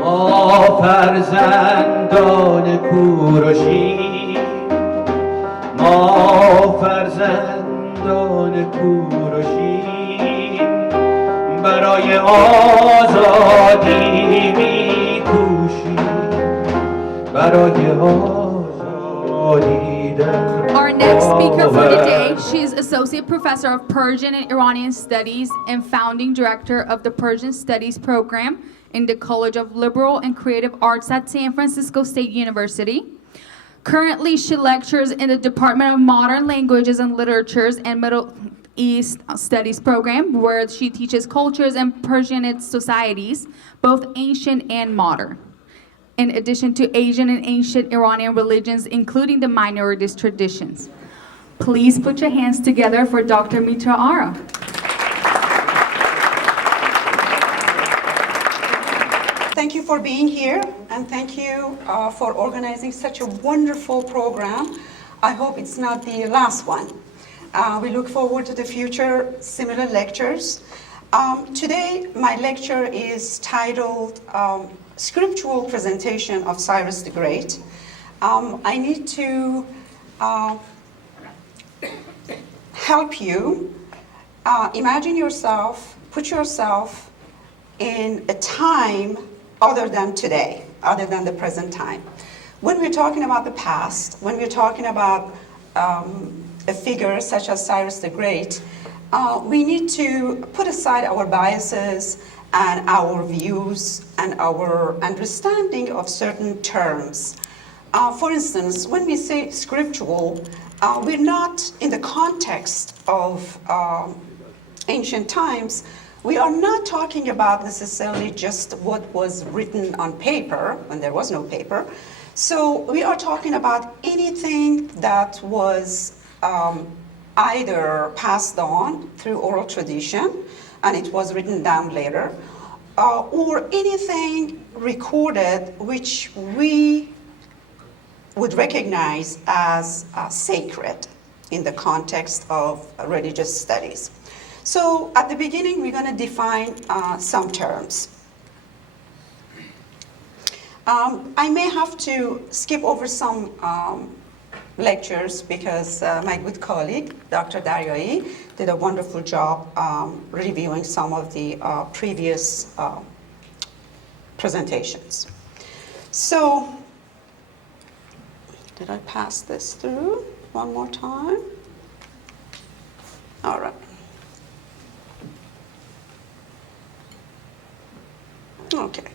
ما فرزندان کوروشیم، ما فرزندان کوروشیم، برای آزادی میکوشیم، برای آزادی. Our next speaker for today, she is Associate Professor of Persian and Iranian Studies and Founding Director of the Persian Studies Program in the College of Liberal and Creative Arts at San Francisco State University. Currently, she lectures in the Department of Modern Languages and Literatures and Middle East Studies program, where she teaches cultures and Persianate societies, both ancient and modern, in addition to Asian and ancient Iranian religions, including the minorities' traditions. Please put your hands together for Dr. Mitra Ara. Thank you for being here, and thank you for organizing such a wonderful program. I hope it's not the last one. We look forward to the future similar lectures. Today, my lecture is titled Scriptural Presentation of Syrus the Great. I need to help you imagine yourself, put yourself in a time other than today, other than the present time. When we're talking about the past, when we're talking about a figure such as Syrus the Great, we need to put aside our biases and our views and our understanding of certain terms. For instance, when we say scriptural, we're not in the context of ancient times. We are not talking about necessarily just what was written on paper when there was no paper. So we are talking about anything that was either passed on through oral tradition, and it was written down later, or anything recorded which we would recognize as sacred in the context of religious studies. So at the beginning, we're going to define some terms. I may have to skip over some lectures because my good colleague, Dr. Daryai, did a wonderful job reviewing some of the previous presentations. So, did I pass this through one more time? All right. Okay.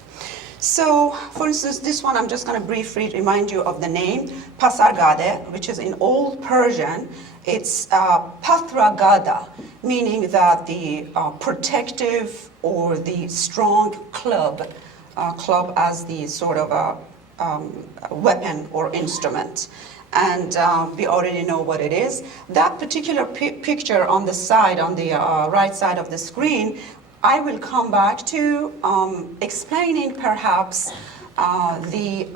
So, for instance, this one, I'm just going to briefly remind you of the name, Pasargade, which is in Old Persian. It's Pathragada, meaning that the protective or the strong club, club as the sort of a weapon or instrument. And we already know what it is. That particular picture on the side, on the right side of the screen, I will come back to explaining perhaps the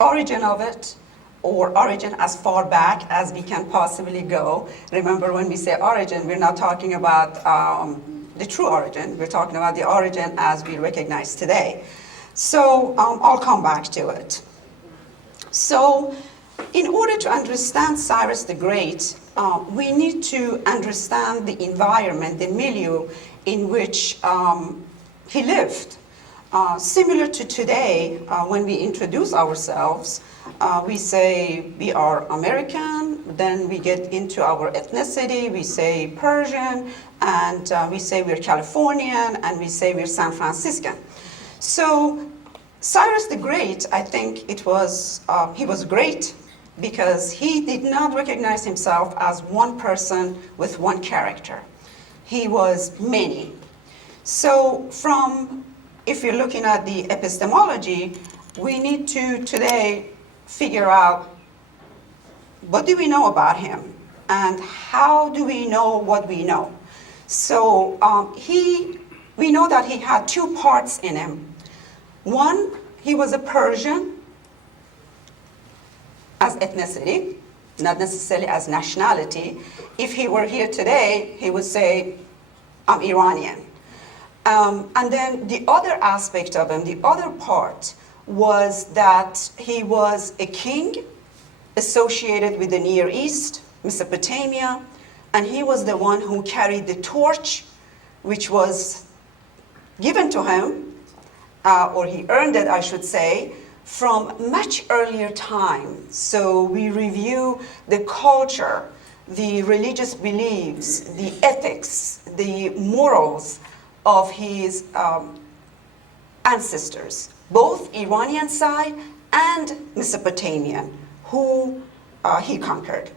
origin of it, or origin as far back as we can possibly go. Remember, when we say origin, we're not talking about the true origin. We're talking about the origin as we recognize today. So I'll come back to it. So in order to understand Syrus the Great, we need to understand the environment, the milieu in which he lived. Similar to today, when we introduce ourselves, we say we are American, then we get into our ethnicity, we say Persian, and we say we're Californian, and we say we're San Franciscan. So Syrus the Great, I think he was great because he did not recognize himself as one person with one character. He was many. So if you're looking at the epistemology, we need to today figure out what do we know about him and how do we know what we know. So we know that he had two parts in him. One, he was a Persian as ethnicity, not necessarily as nationality. If he were here today, he would say, I'm Iranian. And then the other aspect of him, the other part, was that he was a king associated with the Near East, Mesopotamia, and he was the one who carried the torch, which was given to him, or he earned it, I should say, from much earlier time. So we review the culture, the religious beliefs, the ethics, the morals of his ancestors, both Iranian side and Mesopotamian, who he conquered.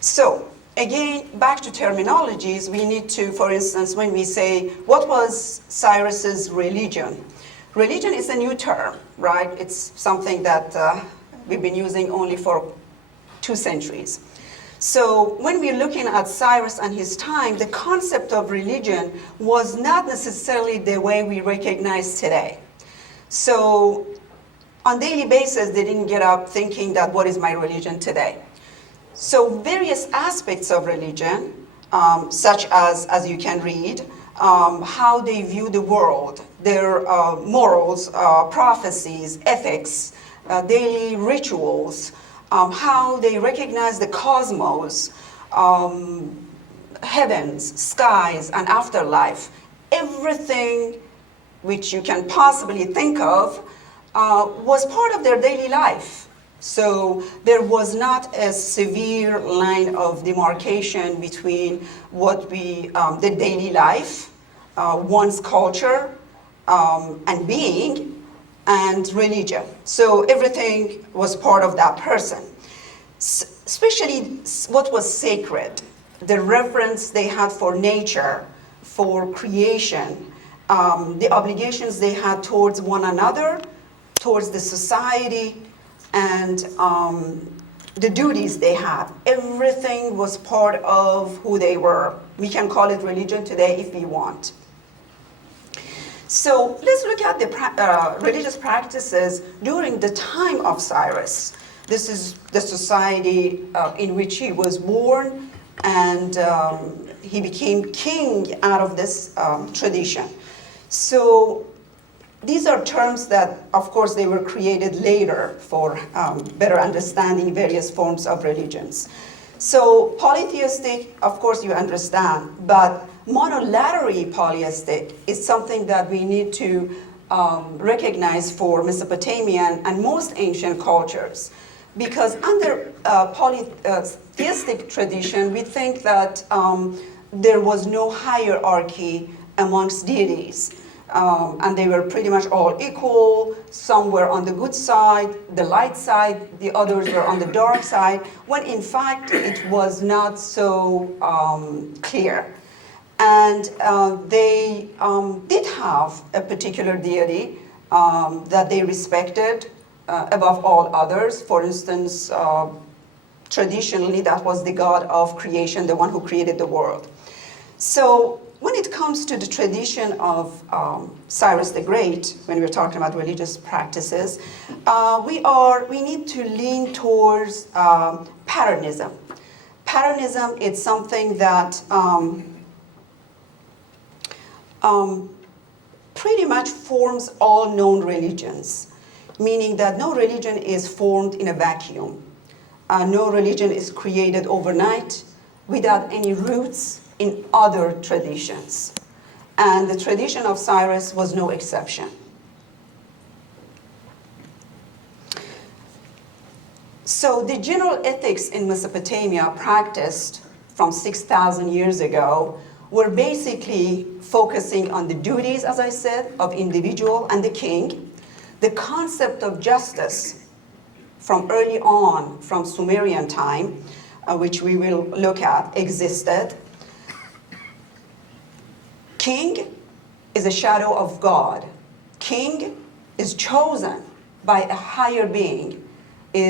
So, again, back to terminologies, we need to, for instance, when we say, what was Cyrus's religion? Religion is a new term, right? It's something that we've been using only for 2 centuries. So when we're looking at Cyrus and his time, the concept of religion was not necessarily the way we recognize today. So on a daily basis, they didn't get up thinking that what is my religion today? So various aspects of religion, such as you can read, how they view the world, their morals, prophecies, ethics, daily rituals, how they recognize the cosmos, heavens, skies, and afterlife. Everything which you can possibly think of was part of their daily life. So there was not a severe line of demarcation between what the daily life, one's culture, and being, and religion. So everything was part of that person. Especially what was sacred, the reverence they had for nature, for creation, the obligations they had towards one another, towards the society, and the duties they had. Everything was part of who they were. We can call it religion today if we want. So let's look at the religious practices during the time of Cyrus. This is the society in which he was born, and he became king out of this tradition. So these are terms that, of course, they were created later for better understanding various forms of religions. So polytheistic, of course, you understand, but monolaterally polytheistic is something that we need to recognize for Mesopotamian and most ancient cultures. Because under polytheistic tradition, we think that there was no hierarchy amongst deities. And they were pretty much all equal. Some were on the good side, the light side, the others were on the dark side, when in fact it was not so clear. And they did have a particular deity that they respected above all others. For instance, traditionally that was the god of creation, the one who created the world. So when it comes to the tradition of Syrus the Great, when we're talking about religious practices, we need to lean towards patternism. Patternism is something that pretty much forms all known religions, meaning that no religion is formed in a vacuum. No religion is created overnight without any roots in other traditions. And the tradition of Cyrus was no exception. So the general ethics in Mesopotamia practiced from 6,000 years ago were basically focusing on the duties, as I said, of individual and the king, the concept of justice from early on, from Sumerian time, which we will look at, existed. King is a shadow of God. King is chosen by a higher being. He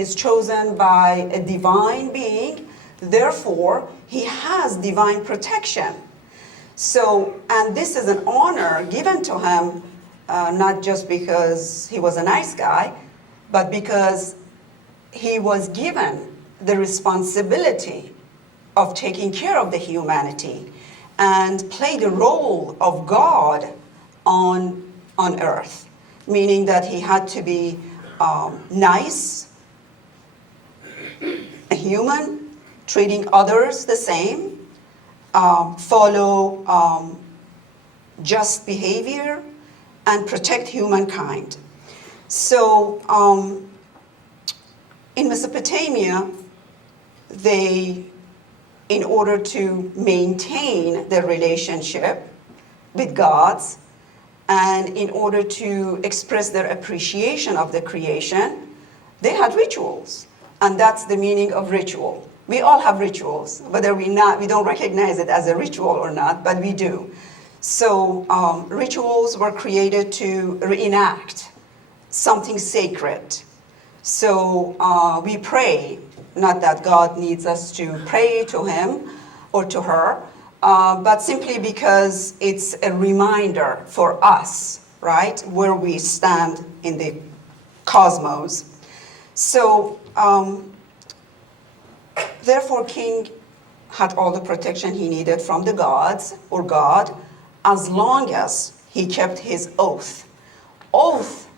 is chosen by a divine being. Therefore, he has divine protection. So, and this is an honor given to him, not just because he was a nice guy, but because he was given the responsibility of taking care of the humanity. and play the role of God on earth, meaning that he had to be nice, a human, treating others the same, follow just behavior, and protect humankind. So in Mesopotamia, they, in order to maintain their relationship with gods, and in order to express their appreciation of the creation, they had rituals. And that's the meaning of ritual. We all have rituals, whether we don't recognize it as a ritual or not, but we do. So rituals were created to reenact something sacred. So we pray, not that God needs us to pray to him or to her, but simply because it's a reminder for us, right, where we stand in the cosmos. So therefore, king had all the protection he needed from the gods or God, as long as he kept his oath. Oath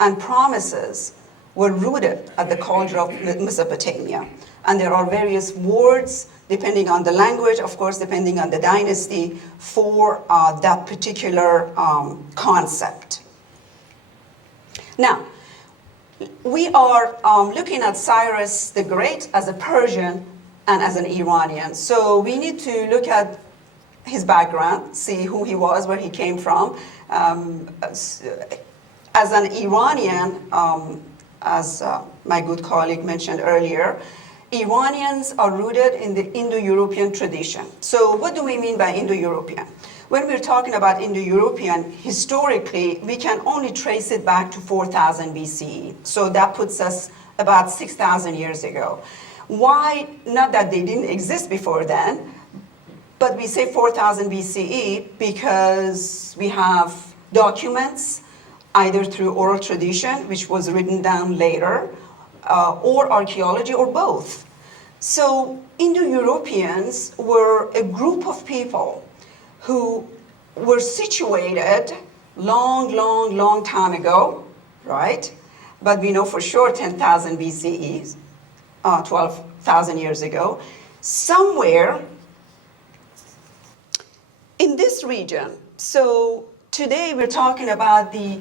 and promises were rooted at the culture of Mesopotamia. And there are various words, depending on the language, of course, depending on the dynasty, for that particular concept. Now, we are looking at Cyrus the Great as a Persian and as an Iranian. So we need to look at his background, see who he was, where he came from. As an Iranian, as my good colleague mentioned earlier, Iranians are rooted in the Indo-European tradition. So what do we mean by Indo-European? When we're talking about Indo-European, historically, we can only trace it back to 4000 BCE. So that puts us about 6,000 years ago. Why? Not that they didn't exist before then, but we say 4000 BCE because we have documents, either through oral tradition, which was written down later, or archaeology, or both. So Indo-Europeans were a group of people who were situated long time ago, right? But we know for sure 10,000 BCE, 12,000 years ago, somewhere in this region. So today we're talking about the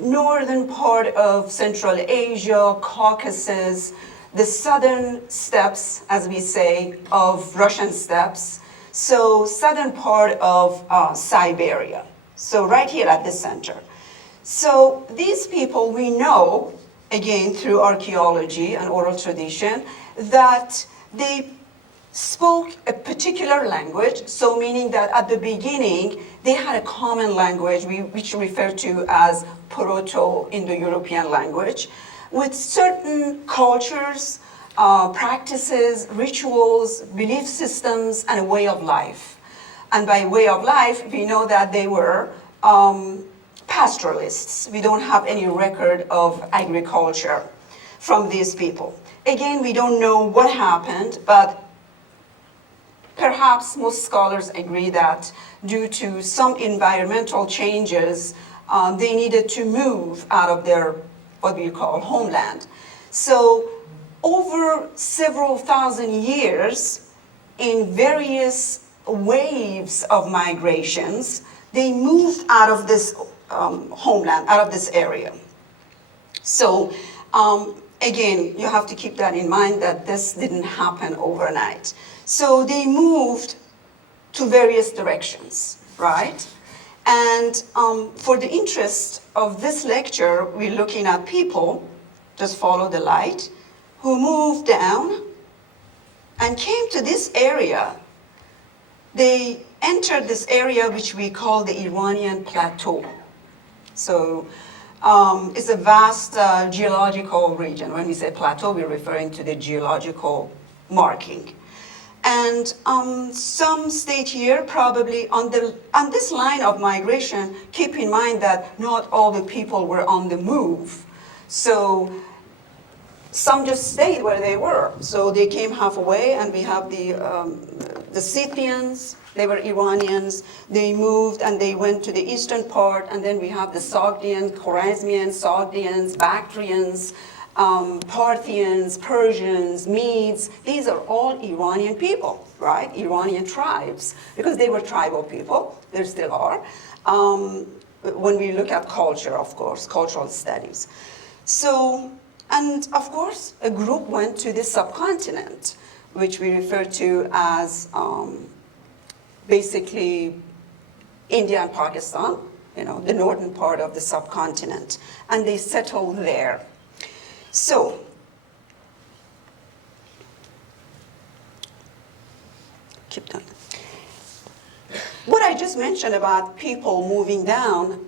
northern part of Central Asia, Caucasus, the southern steppes, as we say, of Russian steppes, so southern part of Siberia, so right here at the center. So these people, we know, again through archaeology and oral tradition, that they spoke a particular language, so meaning that at the beginning they had a common language which we refer to as Proto-Indo-European language, with certain cultures, practices, rituals, belief systems, and a way of life. And by way of life, we know that they were pastoralists. We don't have any record of agriculture from these people. Again, we don't know what happened, but perhaps most scholars agree that due to some environmental changes, they needed to move out of their, what we call, homeland. So over several thousand years, in various waves of migrations, they moved out of this homeland, out of this area. So again, you have to keep that in mind, that this didn't happen overnight. So they moved to various directions, right? And for the interest of this lecture, we're looking at people, just follow the light, who moved down and came to this area. They entered this area which we call the Iranian Plateau. So it's a vast geological region. When we say plateau, we're referring to the geological marking. And some state here probably on this line of migration, keep in mind that not all the people were on the move. So some just stayed where they were. So they came halfway, and we have the the Scythians, they were Iranians. They moved and they went to the eastern part, and then we have the Sogdians, Khwarezmians, Sogdians, Bactrians, Parthians, Persians, Medes. These are all Iranian people, right? Iranian tribes, because they were tribal people. They still are. When we look at culture, of course, cultural studies. So, and of course, a group went to the subcontinent, which we refer to as basically India and Pakistan, the northern part of the subcontinent, and they settled there. So, keep going. What I just mentioned about people moving down,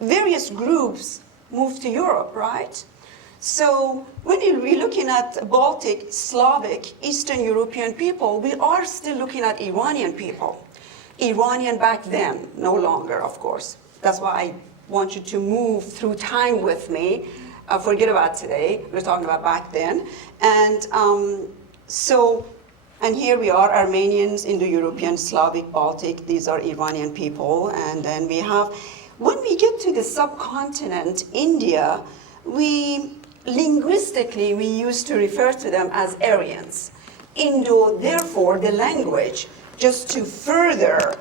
various groups moved to Europe, right? So when we're looking at Baltic, Slavic, Eastern European people, we are still looking at Iranian people. Iranian back then, no longer, of course. That's why I want you to move through time with me. Forget about today. We're talking about back then. And and here we are, Armenians, Indo-European, Slavic, Baltic. These are Iranian people. And then we have, when we get to the subcontinent, India, linguistically, we used to refer to them as Aryans. Indo, therefore, the language, just to further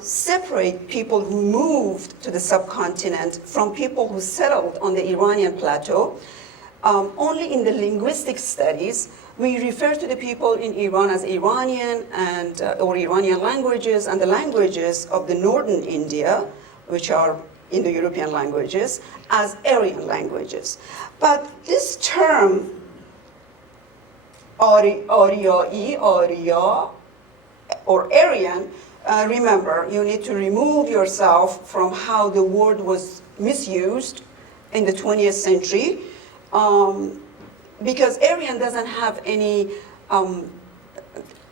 separate people who moved to the subcontinent from people who settled on the Iranian plateau. Only in the linguistic studies, we refer to the people in Iran as Iranian or Iranian languages, and the languages of the northern India, which are Indo-European languages, as Aryan languages. But this term, Aryai, Arya, or Aryan, remember, you need to remove yourself from how the word was misused in the 20th century, because Aryan doesn't have any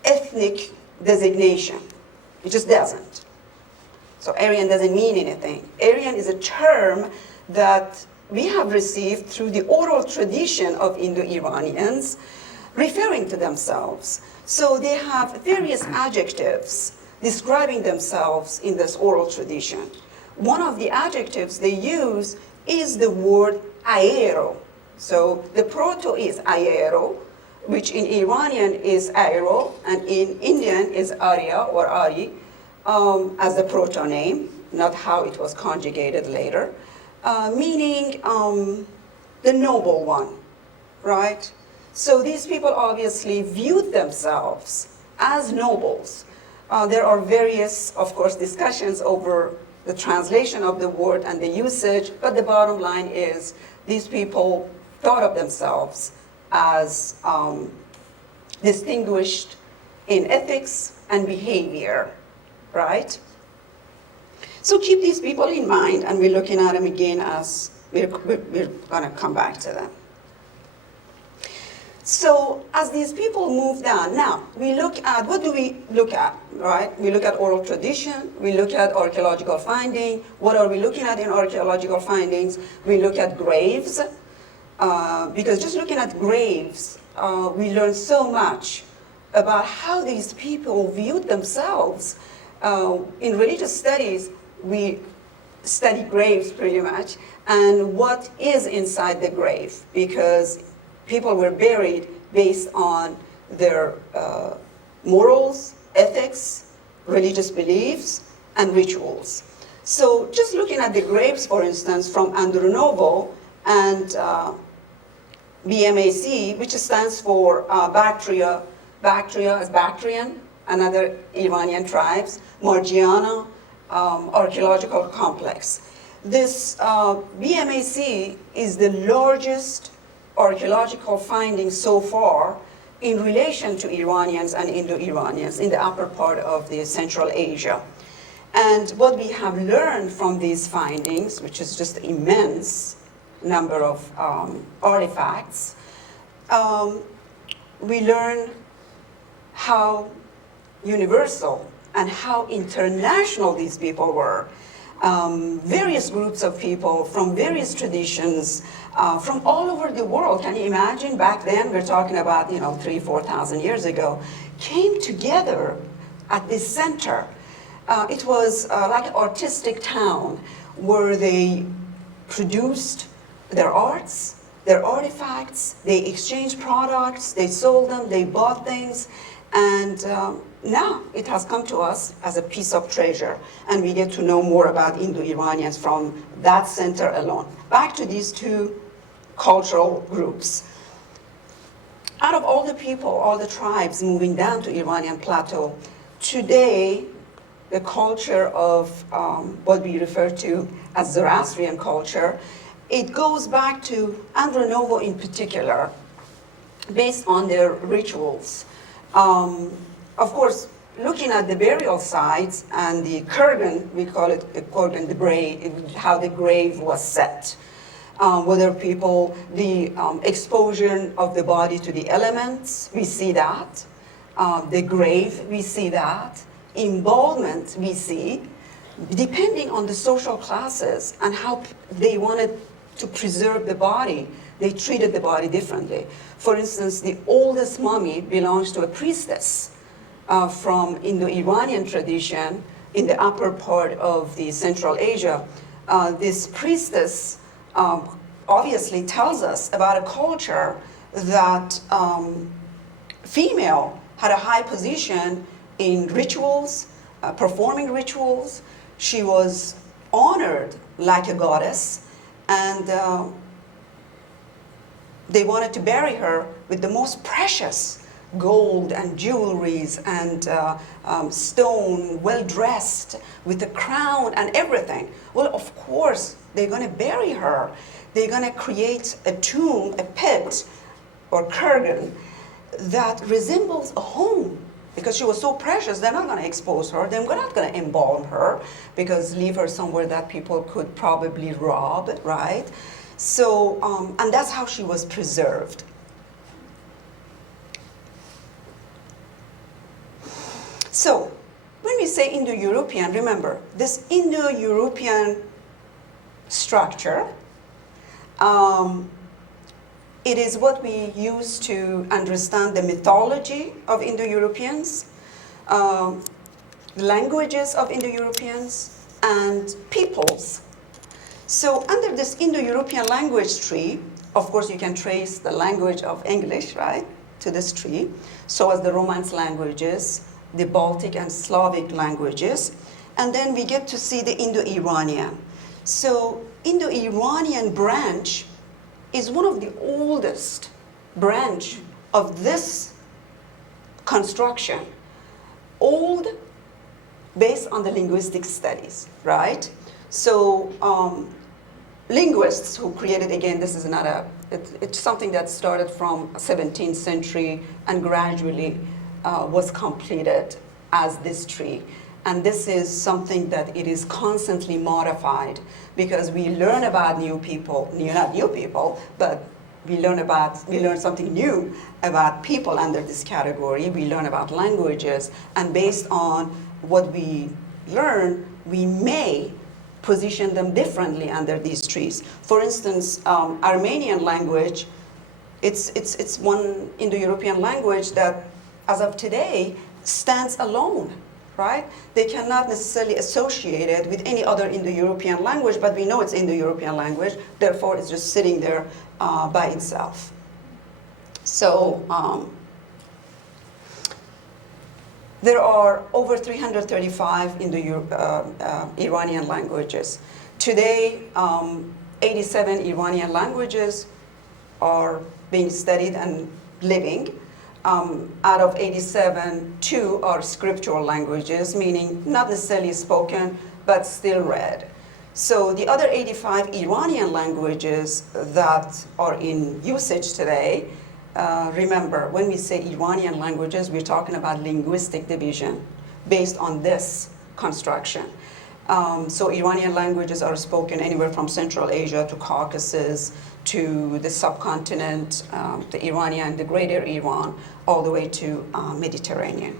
ethnic designation. It just doesn't. So Aryan doesn't mean anything. Aryan is a term that we have received through the oral tradition of Indo-Iranians referring to themselves. So they have various adjectives describing themselves in this oral tradition. One of the adjectives they use is the word aero. So the proto is aero, which in Iranian is aero, and in Indian is Arya or Ari, as the proto name, not how it was conjugated later, meaning the noble one, right? So these people obviously viewed themselves as nobles. There are various, of course, discussions over the translation of the word and the usage, but the bottom line is these people thought of themselves as distinguished in ethics and behavior, right? So keep these people in mind, and we're looking at them again as we're going to come back to them. So as these people move down, now we look at, what do we look at, right? We look at oral tradition, we look at archaeological finding. What are we looking at in archaeological findings? We look at graves, because just looking at graves, we learn so much about how these people viewed themselves. In religious studies, we study graves pretty much, and what is inside the grave, because people were buried based on their morals, ethics, religious beliefs, and rituals. So just looking at the graves, for instance, from Andronovo and BMAC, which stands for Bactria as Bactrian, another Iranian tribes, Margiana archaeological complex. This BMAC is the largest archaeological finding so far in relation to Iranians and Indo-Iranians in the upper part of the Central Asia. And what we have learned from these findings, which is just immense number of artifacts, we learn how universal and how international these people were. various groups of people from various traditions from all over the world. Can you imagine? Back then, we're talking about 3,000-4,000 years ago, came together at this center. It was like an artistic town where they produced their arts, their artifacts, they exchanged products, they sold them, they bought things, and now it has come to us as a piece of treasure, and we get to know more about Indo-Iranians from that center alone. Back to these two cultural groups. Out of all the people, all the tribes moving down to Iranian plateau, today the culture of what we refer to as Zoroastrian culture, it goes back to Andronovo in particular, based on their rituals. Of course, looking at the burial sites and the kurgan, we call it a kurgan, the grave, how the grave was set. Whether people, the exposure of the body to the elements, we see that. The grave, we see that. Embalmment, we see. Depending on the social classes and how they wanted to preserve the body, they treated the body differently. For instance, the oldest mummy belongs to a priestess from Indo-Iranian tradition in the upper part of the Central Asia. This priestess obviously tells us about a culture that female had a high position in rituals, performing rituals. She was honored like a goddess, and they wanted to bury her with the most precious gold and jewelries and stone, well dressed, with a crown and everything. Well, of course, they're going to bury her. They're going to create a tomb, a pit, or kurgan that resembles a home. Because she was so precious, they're not going to expose her. They're not going to embalm her, because leave her somewhere that people could probably rob, right? So, and that's how she was preserved. So, when we say Indo-European, remember, this Indo-European structure, it is what we use to understand the mythology of Indo-Europeans, languages of Indo-Europeans, and peoples. So under this Indo-European language tree, of course you can trace the language of English, right, to this tree, so as the Romance languages, the Baltic and Slavic languages, and then we get to see the Indo-Iranian. So Indo-Iranian branch is one of the oldest branch of this construction. Old based on the linguistic studies, right? So linguists who created, again, this is not a, it's something that started from 17th century and gradually was completed as this tree. And this is something that it is constantly modified, because we learn about new people, not new people, but we learn something new about people under this category. We learn about languages, and based on what we learn, we may position them differently under these trees. For instance, Armenian language, it's one Indo-European language that, as of today, stands alone. Right? They cannot necessarily associate it with any other Indo-European language, but we know it's Indo-European language, therefore it's just sitting there by itself. So there are over 335 Indo-Iranian languages. Today, 87 Iranian languages are being studied and living. Out of 87, 2 are scriptural languages, meaning not necessarily spoken, but still read. So the other 85 Iranian languages that are in usage today, remember, when we say Iranian languages, we're talking about linguistic division based on this construction. So Iranian languages are spoken anywhere from Central Asia to Caucasus, to the subcontinent, the Iranian, the greater Iran, all the way to Mediterranean.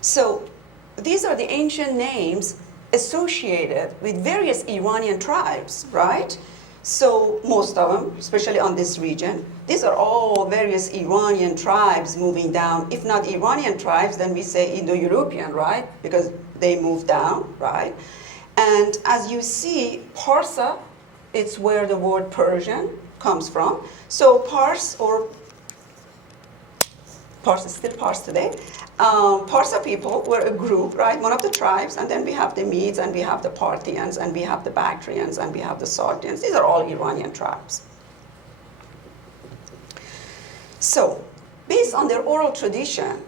So these are the ancient names associated with various Iranian tribes, right? So most of them, especially on this region, these are all various Iranian tribes moving down. If not Iranian tribes, then we say Indo-European, right? Because they moved down, right? And as you see, Parsa, it's where the word Persian comes from. So Pars, or Pars is still Pars today. Parsa people were a group, right? One of the tribes, and then we have the Medes, and we have the Parthians, and we have the Bactrians, and we have the Sardians. These are all Iranian tribes. So, based on their oral tradition,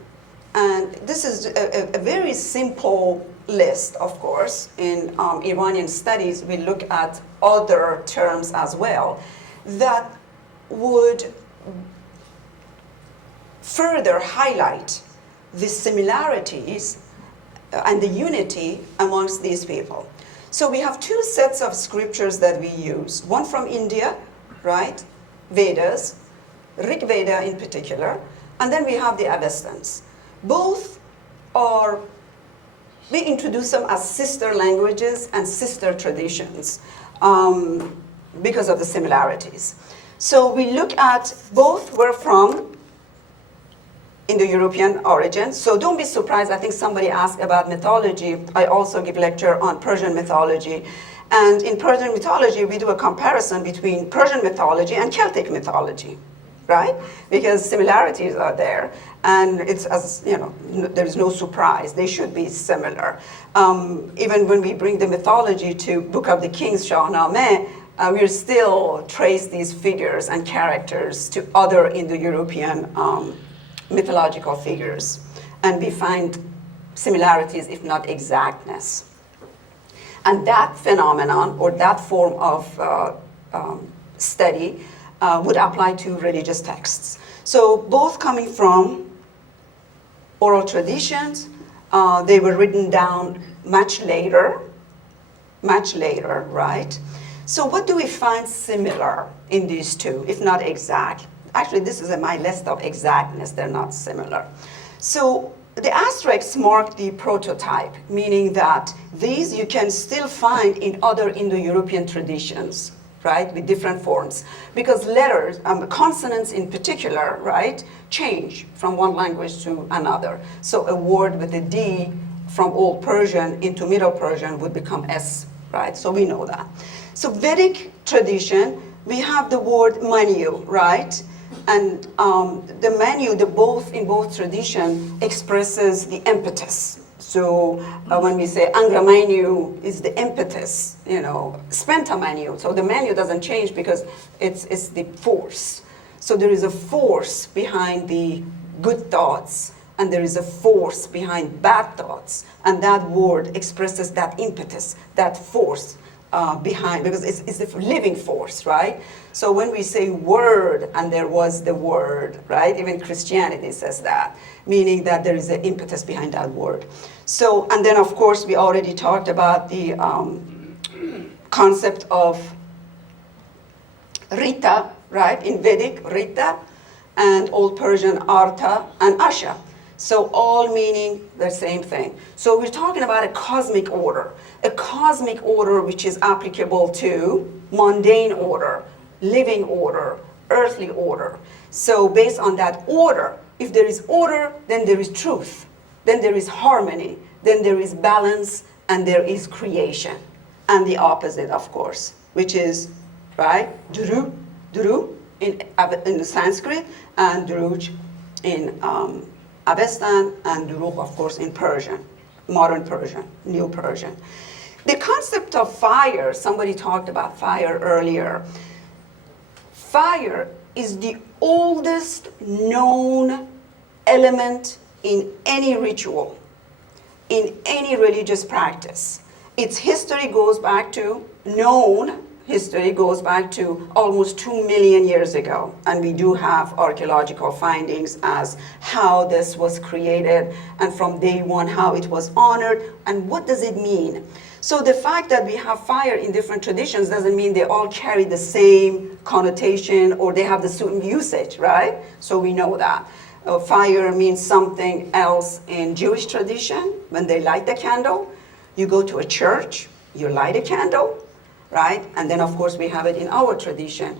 and this is a very simple list, of course. In Iranian studies, we look at other terms as well that would further highlight the similarities and the unity amongst these people. So we have two sets of scriptures that we use. One from India, right? Vedas, Rig Veda in particular, and then we have the Avestans. Both are, we introduce them as sister languages and sister traditions because of the similarities. So we look at, both were from Indo-European origin. So don't be surprised, I think somebody asked about mythology. I also give lecture on Persian mythology. And in Persian mythology, we do a comparison between Persian mythology and Celtic mythology, right? Because similarities are there. And it's, as you know, there is no surprise. They should be similar. Even when we bring the mythology to Book of the Kings, Shahnameh, we still trace these figures and characters to other Indo-European mythological figures, and we find similarities, if not exactness. And that phenomenon, or that form of study, would apply to religious texts. So both coming from oral traditions, they were written down much later, right? So what do we find similar in these two, if not exact? Actually, this is my list of exactness, they're not similar. So the asterisks mark the prototype, meaning that these you can still find in other Indo-European traditions, right, with different forms. Because letters, consonants in particular, right, change from one language to another. So a word with a D from Old Persian into Middle Persian would become S, right? So we know that. So Vedic tradition, we have the word manu, right? And the manu, in both tradition, expresses the impetus. So when we say Angra manu is the impetus, spenta manu. So the manu doesn't change because it's the force. So there is a force behind the good thoughts, and there is a force behind bad thoughts. And that word expresses that impetus, that force behind, because it's the living force, right? So when we say word, and there was the word, right? Even Christianity says that, meaning that there is an impetus behind that word. So, and then of course we already talked about the concept of Rita, right? In Vedic, Rita, and Old Persian Arta and Asha. So all meaning the same thing. So we're talking about a cosmic order which is applicable to mundane order, living order, earthly order. So based on that order, if there is order, then there is truth, then there is harmony, then there is balance, and there is creation. And the opposite, of course, which is, right, Duru in Sanskrit, and Duruj in Avestan, and Duruq, of course, in Persian, modern Persian, New Persian. The concept of fire, somebody talked about fire earlier. Fire is the oldest known element in any ritual, in any religious practice. Its history goes back to, known history goes back to almost 2 million years ago. And we do have archaeological findings as how this was created, and from day one how it was honored, and what does it mean? So the fact that we have fire in different traditions doesn't mean they all carry the same connotation or they have the same usage, right? So we know that. Fire means something else in Jewish tradition when they light the candle. You go to a church, you light a candle, right? And then, of course, we have it in our tradition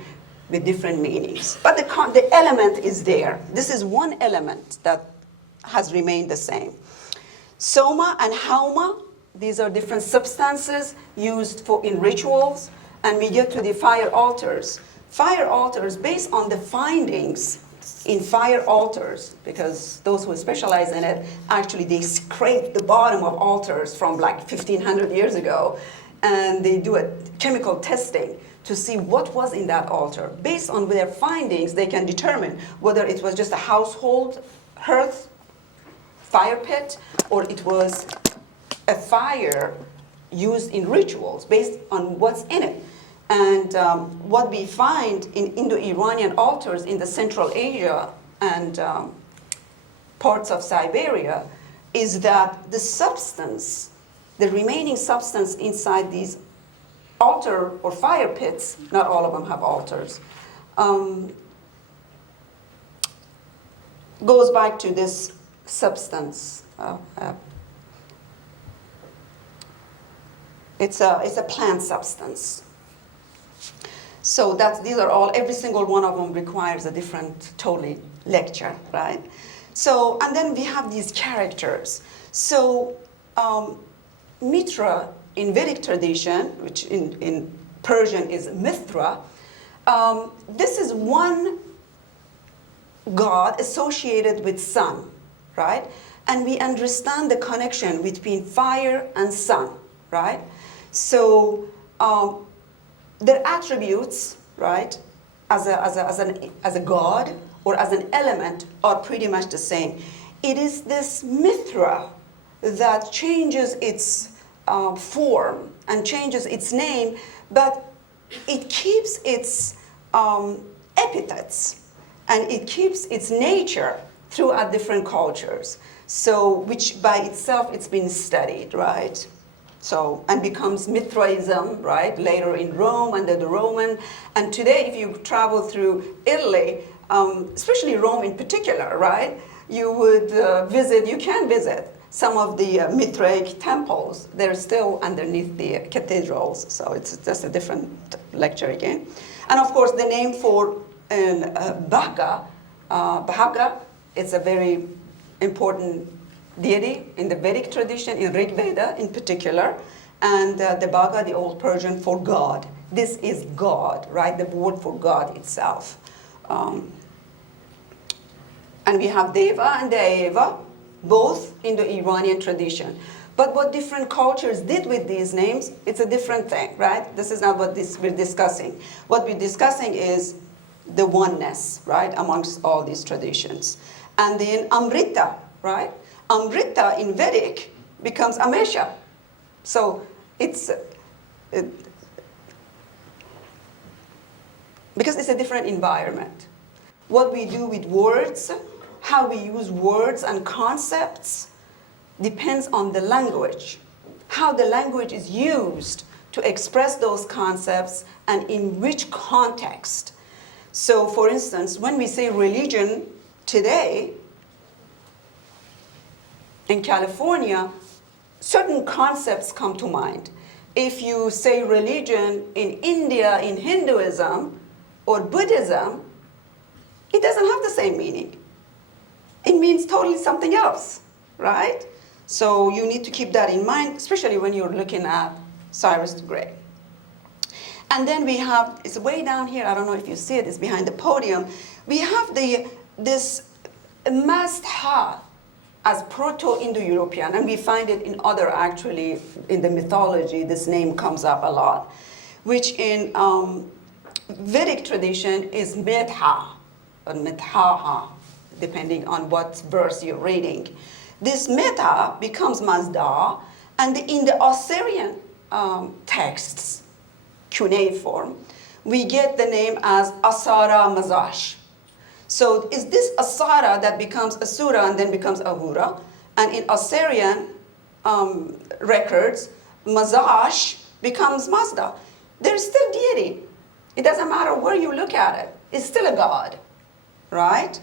with different meanings. But the element is there. This is one element that has remained the same. Soma and Hauma, these are different substances used in rituals. And we get to the fire altars. Fire altars, based on the findings in fire altars, because those who specialize in it, actually they scrape the bottom of altars from like 1500 years ago, and they do a chemical testing to see what was in that altar. Based on their findings, they can determine whether it was just a household hearth, fire pit, or it was a fire used in rituals based on what's in it. And what we find in Indo-Iranian altars in the Central Asia and parts of Siberia is that the substance, the remaining substance inside these altar or fire pits, not all of them have altars, goes back to this substance. It's a plant substance. So these are all, every single one of them requires a different totally lecture, right? So, and then we have these characters. So Mitra in Vedic tradition, which in Persian is Mithra, this is one god associated with sun, right? And we understand the connection between fire and sun, right? So their attributes, right, as a god or as an element are pretty much the same. It is this Mithra that changes its form and changes its name, but it keeps its epithets and it keeps its nature throughout different cultures. So, which by itself it's been studied, right? So, and becomes Mithraism, right, later in Rome under the Roman. And today, if you travel through Italy, especially Rome in particular, right, you would you can visit some of the Mithraic temples. They're still underneath the cathedrals, so it's just a different lecture again. And of course, the name for Bhaga, it's a very important deity in the Vedic tradition, in Rig Veda in particular, and the Bhaga, the Old Persian for God. This is God, right? The word for God itself. And we have Deva and Deva, both in the Iranian tradition. But what different cultures did with these names, it's a different thing, right? This is not what we're discussing. What we're discussing is the oneness, right, amongst all these traditions. And then Amrita, right? Amrita in Vedic becomes Amesha. So it's, because it's a different environment. What we do with words, how we use words and concepts depends on the language. How the language is used to express those concepts and in which context. So for instance, when we say religion today, in California, certain concepts come to mind. If you say religion in India, in Hinduism or Buddhism, it doesn't have the same meaning. It means totally something else, right? So you need to keep that in mind, especially when you're looking at Syrus the Great. And then we have, it's way down here, I don't know if you see it, it's behind the podium. We have this Mazda as Proto-Indo-European, and we find it in other, actually, in the mythology, this name comes up a lot, which in Vedic tradition is Medha, or Medhaha, depending on what verse you're reading. This Medha becomes Mazda, and in the Assyrian texts, cuneiform, we get the name as Asara Mazash. So is this Asara that becomes Asura and then becomes Ahura? And in Assyrian records, Mazash becomes Mazda. There's still deity. It doesn't matter where you look at it. It's still a god, right?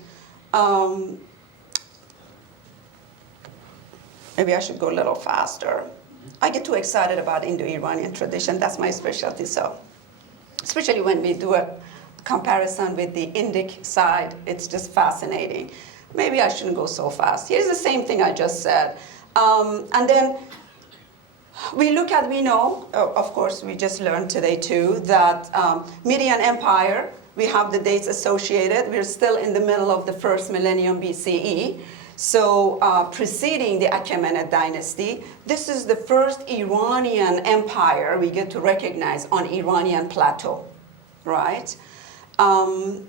Maybe I should go a little faster. I get too excited about Indo-Iranian tradition. That's my specialty. So, especially when we do a comparison with the Indic side, it's just fascinating. Maybe I shouldn't go so fast. Here's the same thing I just said. And then we know, of course, we just learned today too, that Median Empire, we have the dates associated. We're still in the middle of the first millennium BCE. So preceding the Achaemenid dynasty, this is the first Iranian empire we get to recognize on Iranian plateau, right? And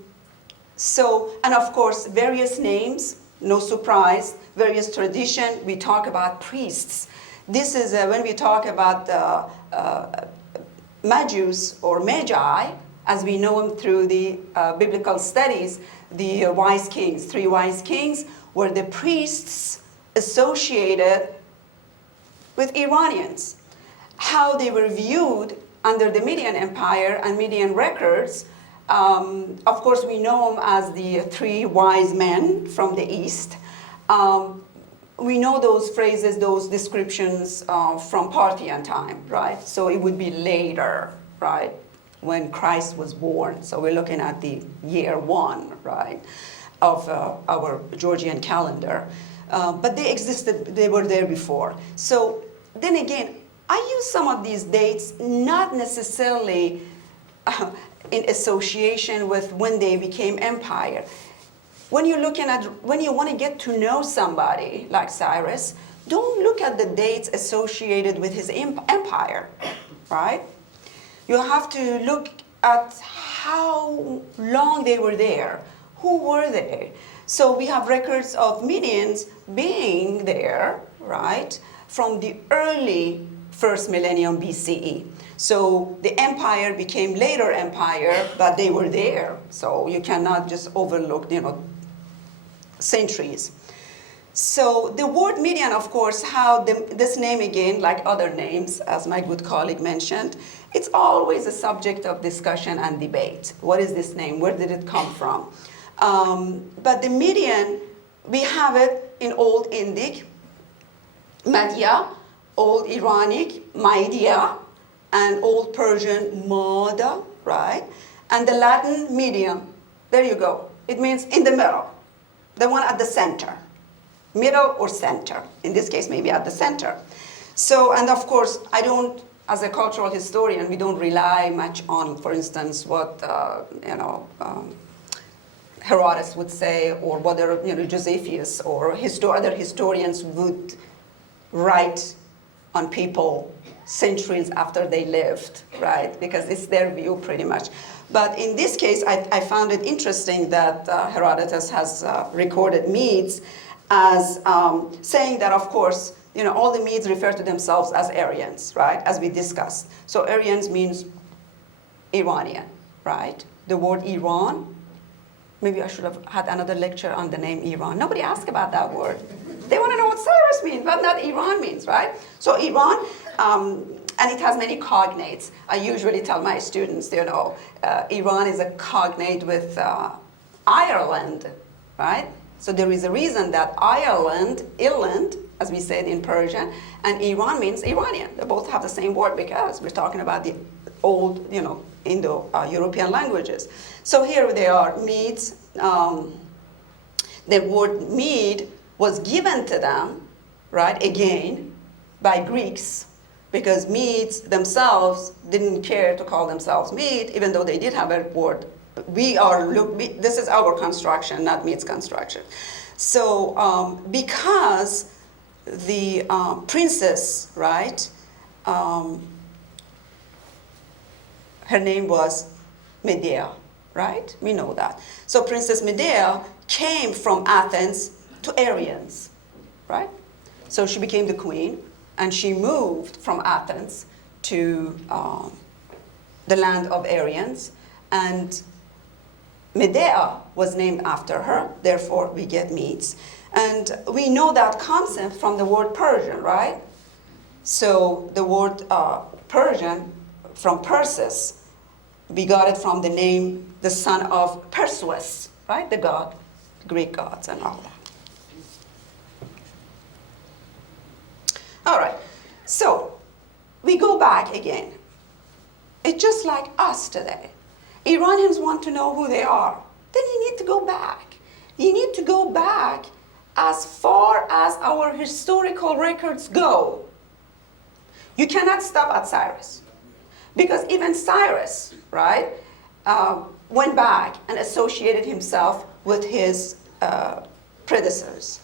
of course, various names, no surprise, various tradition. We talk about priests. This is when we talk about Magus or Magi, as we know them through the biblical studies, the wise kings, 3 wise kings, were the priests associated with Iranians. How they were viewed under the Median Empire and Median records, of course we know them as the 3 wise men from the East. We know those phrases, those descriptions from Parthian time, right? So it would be later, right, when Christ was born. So we're looking at the year 1, right, of our Georgian calendar. But they existed, they were there before. So then again, I use some of these dates not necessarily in association with when they became empire. When you're looking at, when you want to get to know somebody like Cyrus, don't look at the dates associated with his empire, right? You have to look at how long they were there. Who were they? So we have records of Medians being there, right, from the early first millennium BCE. So the empire became later empire, but they were there. So you cannot just overlook, centuries. So the word Median, of course, how this name again, like other names, as my good colleague mentioned, it's always a subject of discussion and debate. What is this name? Where did it come from? But the Median, we have it in Old Indic, Madya, Old Iranic, Maidia, and Old Persian, Mada, right? And the Latin medium, there you go. It means in the middle, the one at the center, middle or center. In this case, maybe at the center. So, and of course, I don't, as a cultural historian, we don't rely much on, for instance, what, Herodotus would say, or whether, Josephus or other historians would write on people centuries after they lived, right? Because it's their view pretty much. But in this case, I found it interesting that Herodotus has recorded Medes as saying that, of course, all the Medes refer to themselves as Aryans, right? As we discussed. So Aryans means Iranian, right? The word Iran, maybe I should have had another lecture on the name Iran. Nobody asked about that word. They want to know what Cyrus means, but not Iran means, right? So Iran, and it has many cognates. I usually tell my students, Iran is a cognate with Ireland, right? So there is a reason that Ireland, Irland, as we said in Persian, and Iran means Iranian. They both have the same word because we're talking about the old, Indo-European languages. So here they are, Medes. The word Mede was given to them, right, again, by Greeks, because Medes themselves didn't care to call themselves Mede, even though they did have a word. This is our construction, not Mede's construction. So because the princess, right, her name was Medea, right? We know that. So Princess Medea came from Athens to Aryans, right? So she became the queen, and she moved from Athens to the land of Aryans, and Medea was named after her, therefore we get Medes. And we know that concept from the word Persian, right? So the word Persian, from Persis, we got it from the name, the son of Perseus, right? The god, Greek gods and all that. All right, so It's just like us today. Iranians want to know who they are. Then you need to go back. You need to go back as far as our historical records go. You cannot stop at Cyrus. Because even Cyrus, right, went back and associated himself with his predecessors.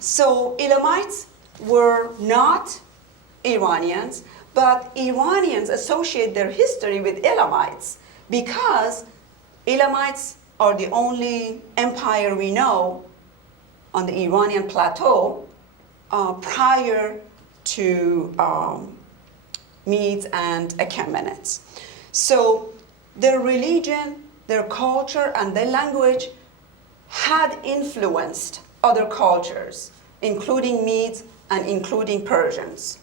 So Elamites were not Iranians, but Iranians associate their history with Elamites because Elamites are the only empire we know on the Iranian plateau prior to Medes and Achaemenids. So their religion, their culture, and their language had influenced other cultures, including Medes and including Persians.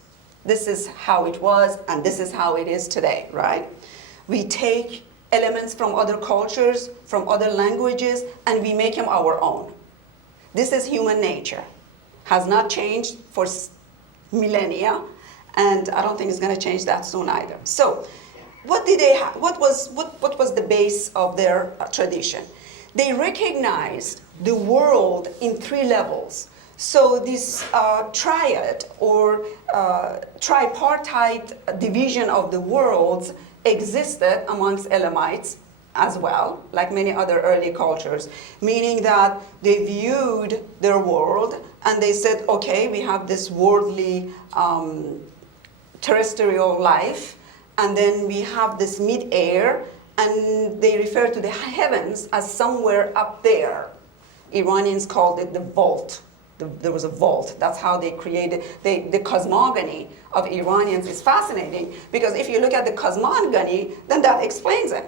This is how it was, and this is how it is today, right? We take elements from other cultures, from other languages, and we make them our own. This is human nature. Has not changed for millennia, and I don't think it's going to change that soon either. So, what did they have? What was the base of their tradition? They recognized the world in 3 levels. So this triad or tripartite division of the worlds existed amongst Elamites as well, like many other early cultures, meaning that they viewed their world and they said, okay, we have this worldly terrestrial life, and then we have this mid-air, and they refer to the heavens as somewhere up there. Iranians called it the vault. There was a vault. That's how they created. The cosmogony of Iranians is fascinating because if you look at the cosmogony, then that explains it.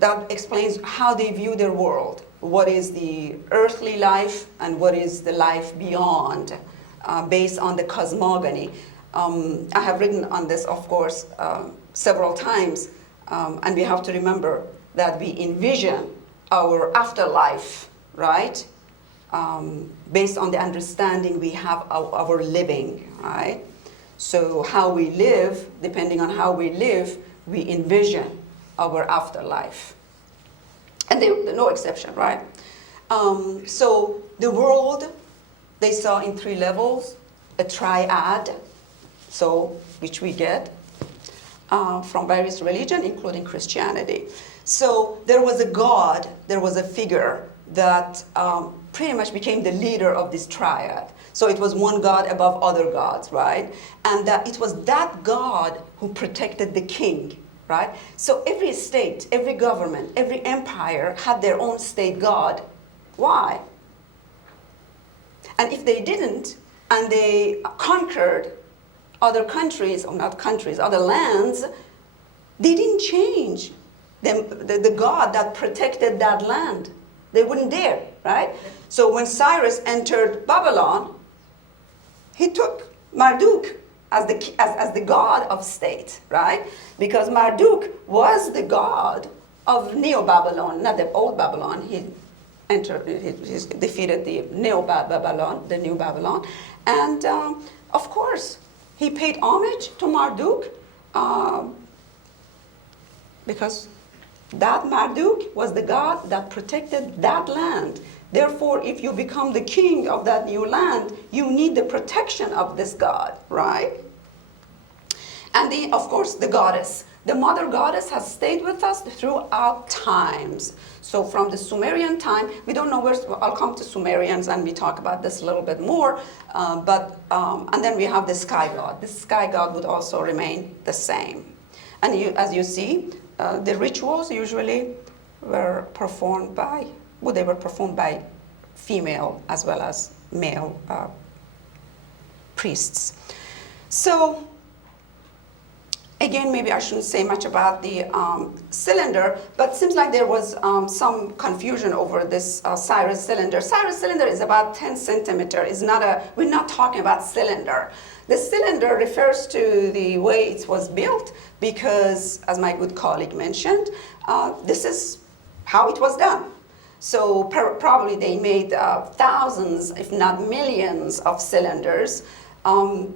That explains how they view their world. What is the earthly life and what is the life beyond, based on the cosmogony. I have written on this, of course, several times, and we have to remember that we envision our afterlife, right? Based on the understanding we have of our living, right? So how we live, depending on how we live, we envision our afterlife. And they're no exception, right? So the world they saw in 3 levels, a triad, so which we get from various religions, including Christianity. So there was a god, there was a figure that pretty much became the leader of this triad. So it was one god above other gods, right? And that it was that god who protected the king, right? So every state, every government, every empire had their own state god. Why? And if they didn't, and they conquered other countries, or not countries, other lands, they didn't change the god that protected that land. They wouldn't dare, right? So when Cyrus entered Babylon, he took Marduk as the god of state, right? Because Marduk was the god of Neo-Babylon, not the old Babylon. He defeated the Neo-Babylon, the new Babylon. And of course, he paid homage to Marduk because that Marduk was the god that protected that land. Therefore, if you become the king of that new land, you need the protection of this god, right? And of course, the goddess. The mother goddess has stayed with us throughout times. So from the Sumerian time, we don't know where, I'll come to Sumerians and we talk about this a little bit more, and then we have the sky god. The sky god would also remain the same. And as you see, the rituals usually were performed by, they were performed by female as well as male priests. So, again, maybe I shouldn't say much about the cylinder, but it seems like there was some confusion over this Cyrus cylinder. Cyrus cylinder is about 10 centimeters. We're not talking about cylinder. The cylinder refers to the way it was built because, as my good colleague mentioned, this is how it was done. So probably they made thousands, if not millions, of cylinders.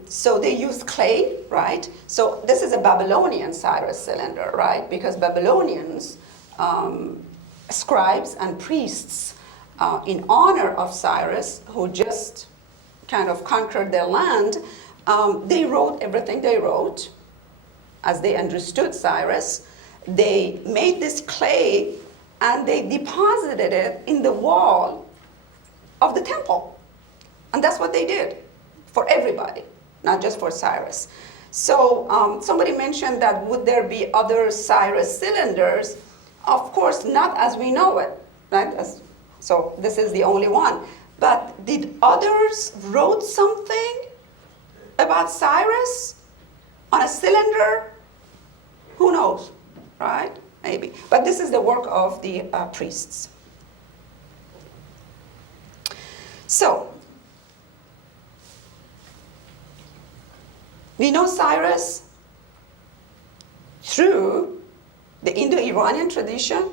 So they used clay, right? So this is a Babylonian Cyrus cylinder, right? Because Babylonians, scribes and priests, in honor of Cyrus, who just kind of conquered their land, they wrote everything they wrote as they understood Cyrus. They made this clay and they deposited it in the wall of the temple. And that's what they did for everybody, not just for Cyrus. So somebody mentioned that would there be other Cyrus cylinders? Of course, not as we know it, right? So this is the only one. But did others wrote something about Cyrus on a cylinder? Who knows, right? Maybe. But this is the work of the priests. So, we know Cyrus through the Indo-Iranian tradition,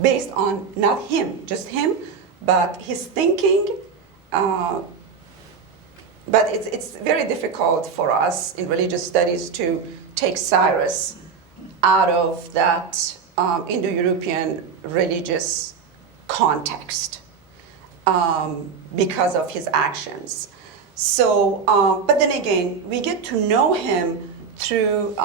based on not him, just him, but his thinking. But it's very difficult for us in religious studies to take Cyrus out of that Indo-European religious context because of his actions. So, but then again, we get to know him through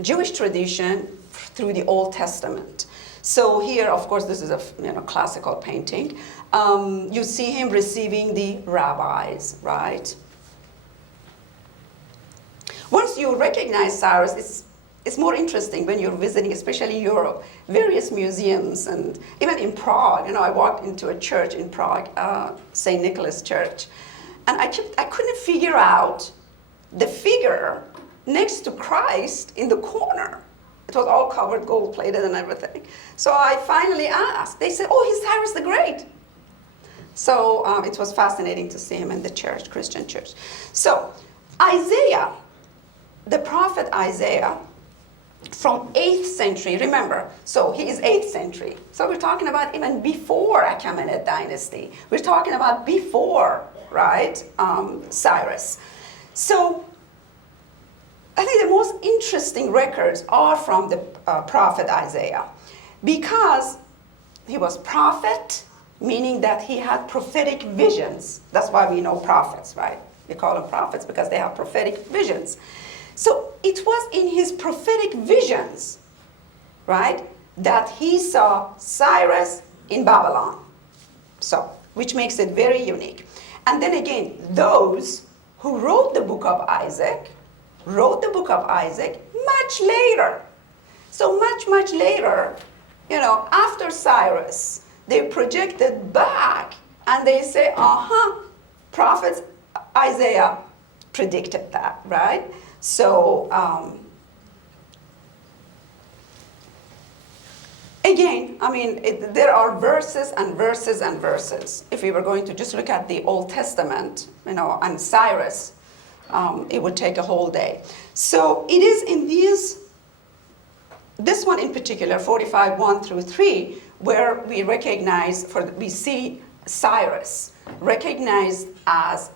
Jewish tradition, through the Old Testament. So here, of course, this is a classical painting. You see him receiving the rabbis, right? Once you recognize Cyrus, it's more interesting when you're visiting, especially Europe, various museums, and even in Prague. I walked into a church in Prague, St. Nicholas Church, and I couldn't figure out the figure next to Christ in the corner. It was all covered, gold-plated and everything. So I finally asked. They said, oh, he's Syrus the Great. So it was fascinating to see him in the church, Christian church. So Isaiah, the prophet Isaiah, from 8th century, remember, so he is 8th century. So we're talking about even before Achaemenid dynasty. We're talking about before, right, Cyrus. So I think the most interesting records are from the prophet Isaiah, because he was prophet, meaning that he had prophetic visions. That's why we know prophets, right? We call them prophets because they have prophetic visions. So it was in his prophetic visions, right, that he saw Cyrus in Babylon. So, which makes it very unique. And then again, those who wrote the book of Isaac much later. So much later, after Cyrus, they projected back and they say, prophet Isaiah predicted that, right? So, again, there are verses and verses and verses. If we were going to just look at the Old Testament, and Cyrus, it would take a whole day. So it is in this one in particular, 45, 1 through 3, where we see Cyrus recognized as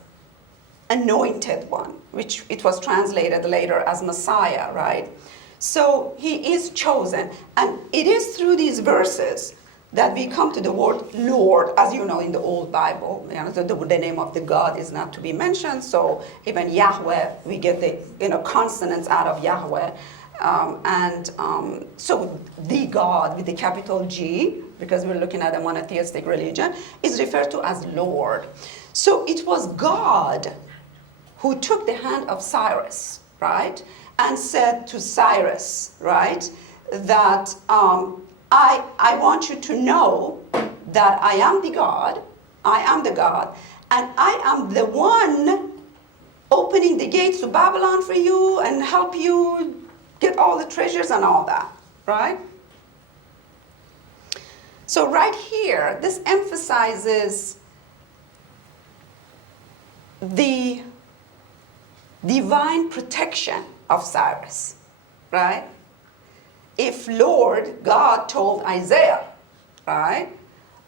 anointed one, which it was translated later as Messiah, right? So he is chosen. And it is through these verses that we come to the word Lord. As you know, in the old Bible, the name of the God is not to be mentioned. So even Yahweh, we get the consonants out of Yahweh. So the God with the capital G, because we're looking at a monotheistic religion, is referred to as Lord. So it was God who took the hand of Cyrus, right, and said to Cyrus, right, that I want you to know that I am the God, and I am the one opening the gates to Babylon for you and help you get all the treasures and all that, right? So right here, this emphasizes the divine protection of Cyrus, right? If Lord God told Isaiah, right,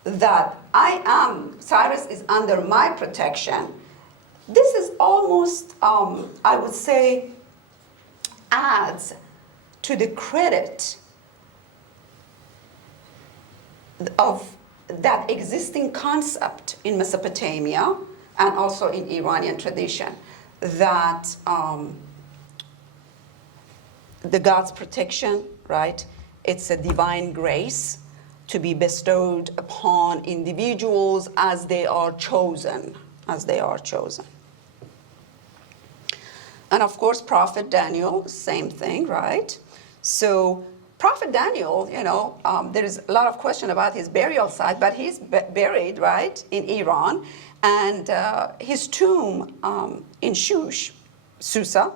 that Cyrus is under my protection, this is almost, I would say, adds to the credit of that existing concept in Mesopotamia and also in Iranian tradition, that the God's protection, right? It's a divine grace to be bestowed upon individuals as they are chosen, And of course, Prophet Daniel, same thing, right? So Prophet Daniel, there is a lot of question about his burial site, but he's buried, right, in Iran. And his tomb in Susa,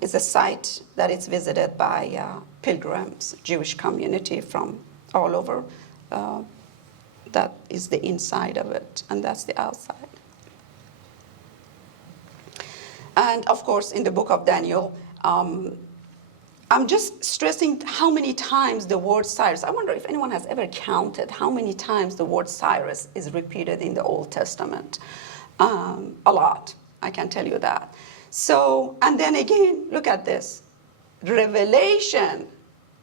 is a site that is visited by pilgrims, Jewish community from all over. That is the inside of it, and that's the outside. And of course, in the book of Daniel, I'm just stressing how many times the word Cyrus, I wonder if anyone has ever counted how many times the word Cyrus is repeated in the Old Testament. A lot, I can tell you that. So, and then again, look at this. Revelation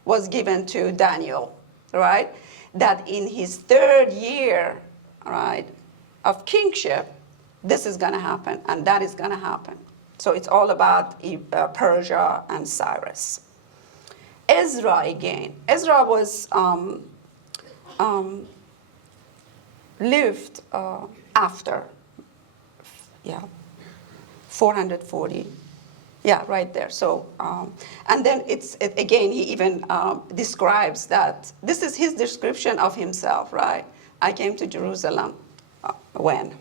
was given to Daniel, right? That in his 3rd year, right, of kingship, this is going to happen and that is going to happen. So it's all about Persia and Cyrus. Ezra again. Ezra was lived after, 440. Yeah, right there. So, and then again, he even describes that, this is his description of himself, right? I came to Jerusalem when?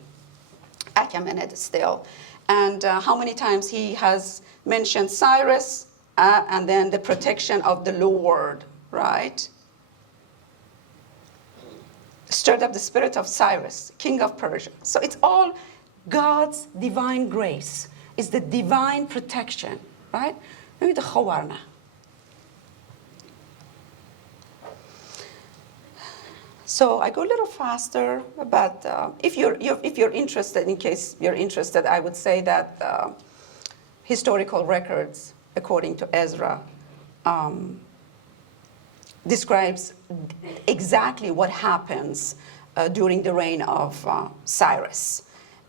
Achaemenid still. And how many times he has mentioned Cyrus and then the protection of the Lord, right? Stirred up the spirit of Cyrus, king of Persia. So it's all God's divine grace. It's the divine protection, right? Maybe the Khawarna. So I go a little faster, but if you're interested, in case you're interested, I would say that historical records, according to Ezra, describes exactly what happens during the reign of Cyrus.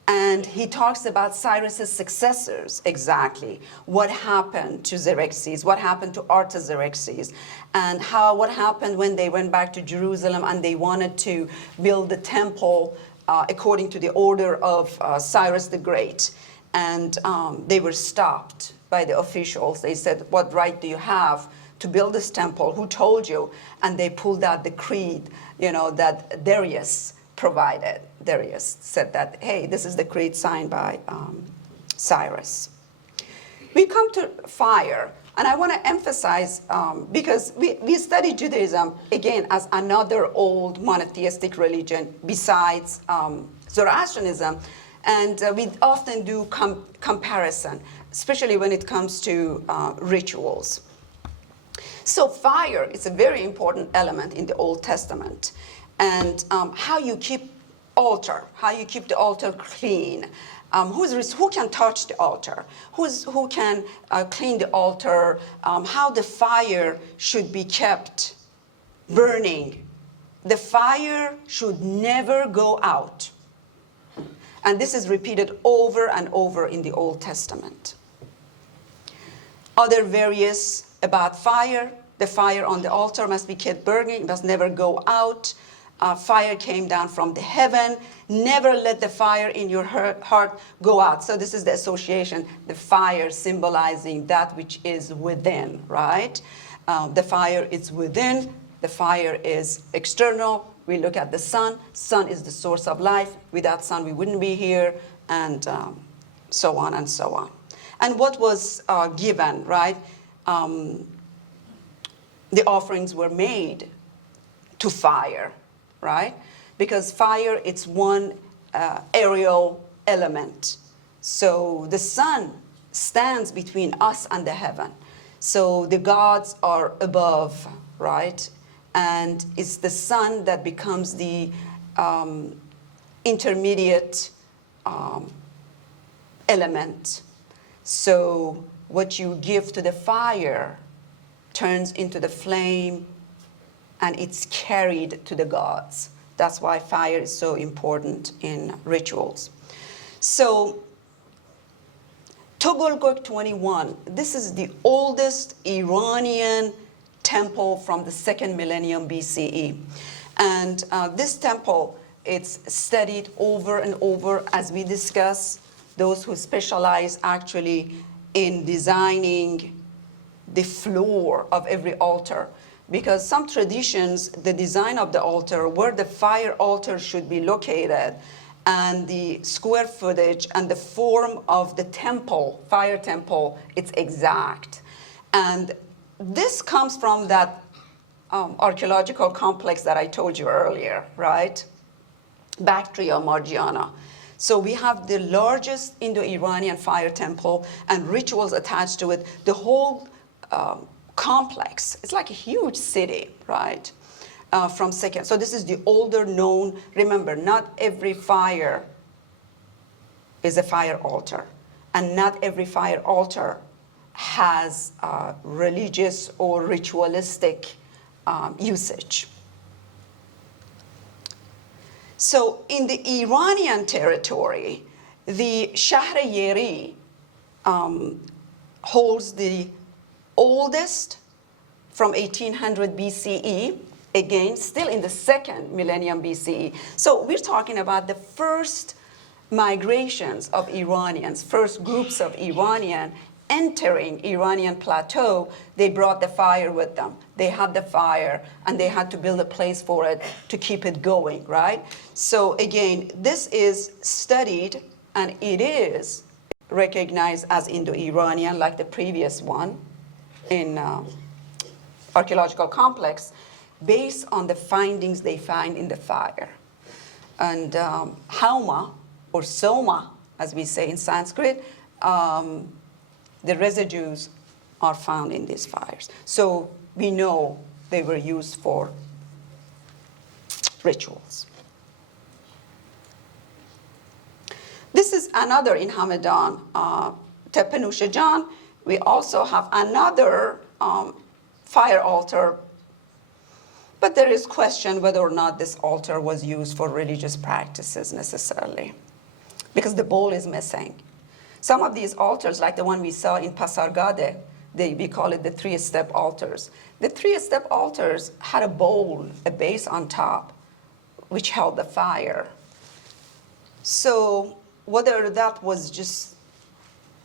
And he talks about Cyrus's successors, exactly. What happened to Xerxes, what happened to Artaxerxes, and what happened when they went back to Jerusalem and they wanted to build the temple according to the order of Syrus the Great. And they were stopped by the officials. They said, what right do you have to build this temple? Who told you? And they pulled out the creed, that Darius provided. Darius said that, hey, this is the creed signed by Cyrus. We come to fire, and I want to emphasize, because we study Judaism, again, as another old monotheistic religion besides Zoroastrianism, and we often do comparison, especially when it comes to rituals. So fire is a very important element in the Old Testament. And how you keep the altar clean. Who can touch the altar? Who can clean the altar? How the fire should be kept burning. The fire should never go out. And this is repeated over and over in the Old Testament. Other various about fire. The fire on the altar must be kept burning. It must never go out. Fire came down from the heaven. Never let the fire in your heart go out. So this is the association, the fire symbolizing that which is within, right? The fire is within. The fire is external. We look at the sun. Sun is the source of life. Without sun, we wouldn't be here, and so on and so on. And what was given, right? The offerings were made to fire. Right? Because fire, it's one aerial element. So the sun stands between us and the heaven. So the gods are above, right? And it's the sun that becomes the intermediate element. So what you give to the fire turns into the flame, and it's carried to the gods. That's why fire is so important in rituals. So Togolgok 21, this is the oldest Iranian temple from the 2nd millennium BCE. And this temple, it's studied over and over as we discuss, those who specialize actually in designing the floor of every altar. Because some traditions, the design of the altar, where the fire altar should be located, and the square footage and the form of the temple, fire temple, it's exact. And this comes from that archaeological complex that I told you earlier, right? Bactria Margiana. So we have the largest Indo-Iranian fire temple and rituals attached to it. The whole complex, it's like a huge city, right? From second. So this is the older known, remember, not every fire is a fire altar. And not every fire altar has religious or ritualistic usage. So in the Iranian territory, the Shahr-e-Yeri holds the oldest from 1800 BCE, again, still in the 2nd millennium BCE. So we're talking about the first migrations of Iranians, first groups of Iranian entering Iranian plateau. They brought the fire with them. They had the fire, and they had to build a place for it to keep it going, right? So again, this is studied, and it is recognized as Indo-Iranian, like the previous one in archaeological complex, based on the findings they find in the fire. And hauma, or soma, as we say in Sanskrit, the residues are found in these fires. So we know they were used for rituals. This is another in Hamadan, Tepenushajan. We also have another fire altar, but there is question whether or not this altar was used for religious practices necessarily, because the bowl is missing. Some of these altars, like the one we saw in Pasargade, we call it the 3-step altars. The 3-step altars had a bowl, a base on top, which held the fire. So whether that was just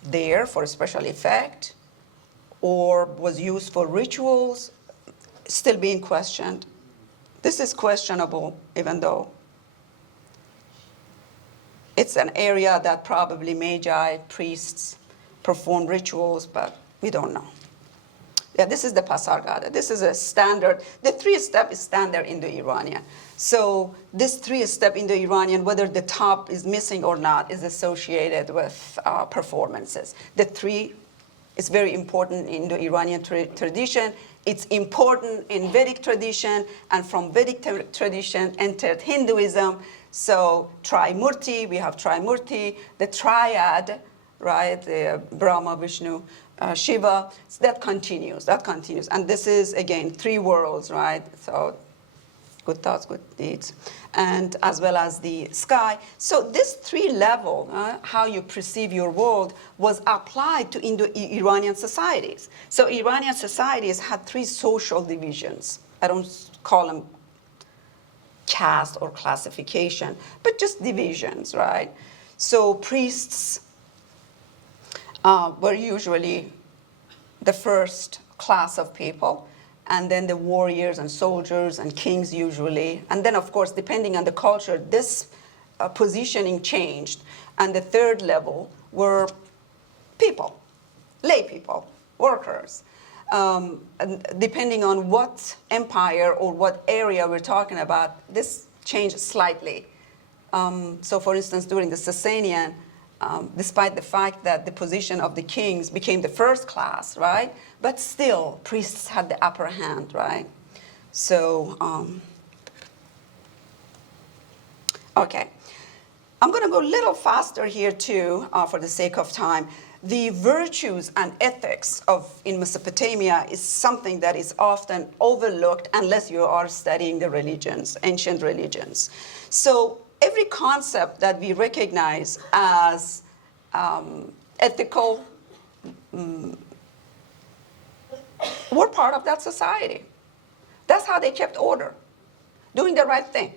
there for a special effect or was used for rituals, still being questioned. This is questionable, even though it's an area that probably magi, priests, perform rituals, but we don't know. Yeah, this is the Pasargada. This is a standard. The 3-step is standard Indo-Iranian. So this 3-step Indo-Iranian, whether the top is missing or not, is associated with performances. The 3 is very important in the Iranian tradition. It's important in Vedic tradition, and from Vedic tradition entered Hinduism. So Trimurti, we have Trimurti, the triad, right? The Brahma, Vishnu, Shiva. So that continues. And this is, again, 3 worlds, right? So good thoughts, good deeds, and as well as the sky. So this 3 level, how you perceive your world, was applied to Indo-Iranian societies. So Iranian societies had 3 social divisions. I don't call them caste or classification, but just divisions, right? So priests were usually the first class of people, and then the warriors and soldiers and kings usually. And then, of course, depending on the culture, this positioning changed. And the 3rd level were people, lay people, workers. And depending on what empire or what area we're talking about, this changed slightly. So for instance, during the Sasanian, despite the fact that the position of the kings became the first class, right? But still, priests had the upper hand, right? So, okay. I'm going to go a little faster here too, for the sake of time. The virtues and ethics in Mesopotamia is something that is often overlooked unless you are studying the religions, ancient religions. So every concept that we recognize as ethical, were part of that society. That's how they kept order. Doing the right thing,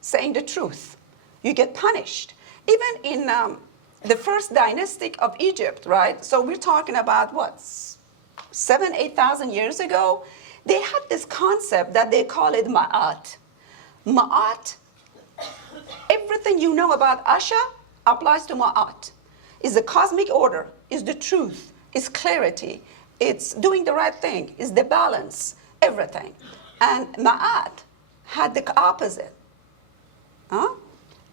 saying the truth. You get punished. Even in the first dynastic of Egypt, right? So we're talking about what, 7,000, 8,000 years ago? They had this concept that they call it ma'at. Ma'at, everything you know about Asha applies to ma'at. It's the cosmic order, it's the truth, it's clarity, it's doing the right thing, it's the balance, everything. And ma'at had the opposite.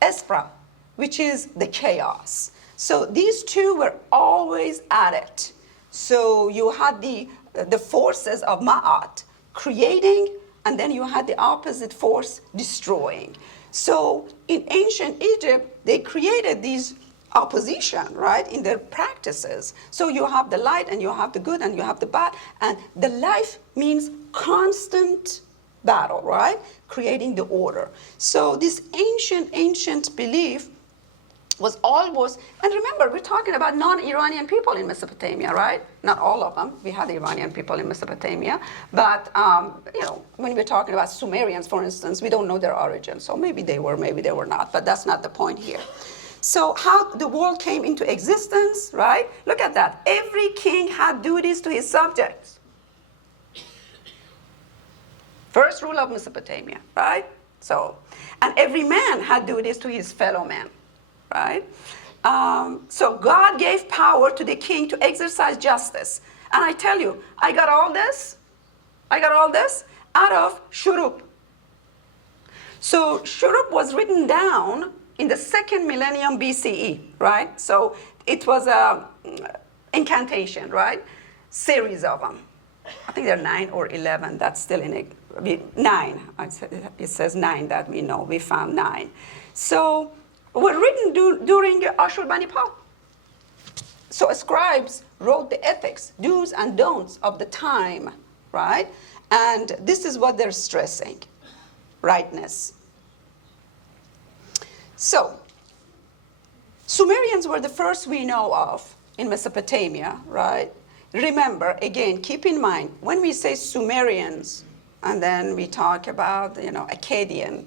Esra, which is the chaos. So these two were always at it. So you had the forces of Ma'at creating, and then you had the opposite force destroying. So in ancient Egypt, they created these opposition, right, in their practices. So you have the light, and you have the good, and you have the bad, and the life means constant battle, right? Creating the order. So this ancient belief was almost, and remember, we're talking about non-Iranian people in Mesopotamia, right? Not all of them. We had Iranian people in Mesopotamia, but when we're talking about Sumerians, for instance, we don't know their origin. So maybe they were not, but that's not the point here. So how the world came into existence, right? Look at that. Every king had duties to his subjects. First rule of Mesopotamia, right? So, and every man had duties to his fellow man, right? So God gave power to the king to exercise justice. And I tell you, I got all this out of Shuruk. So Shuruk was written down in the 2nd millennium BCE, right? So it was a incantation, right? Series of them. I think there are 9 or 11. That's still in it. 9. It says 9 that we know. We found 9. So were written during Ashurbanipal. So scribes wrote the ethics, do's and don'ts of the time, right? And this is what they're stressing, rightness. So Sumerians were the first we know of in Mesopotamia, right? Remember, again, keep in mind, when we say Sumerians, and then we talk about, Akkadian,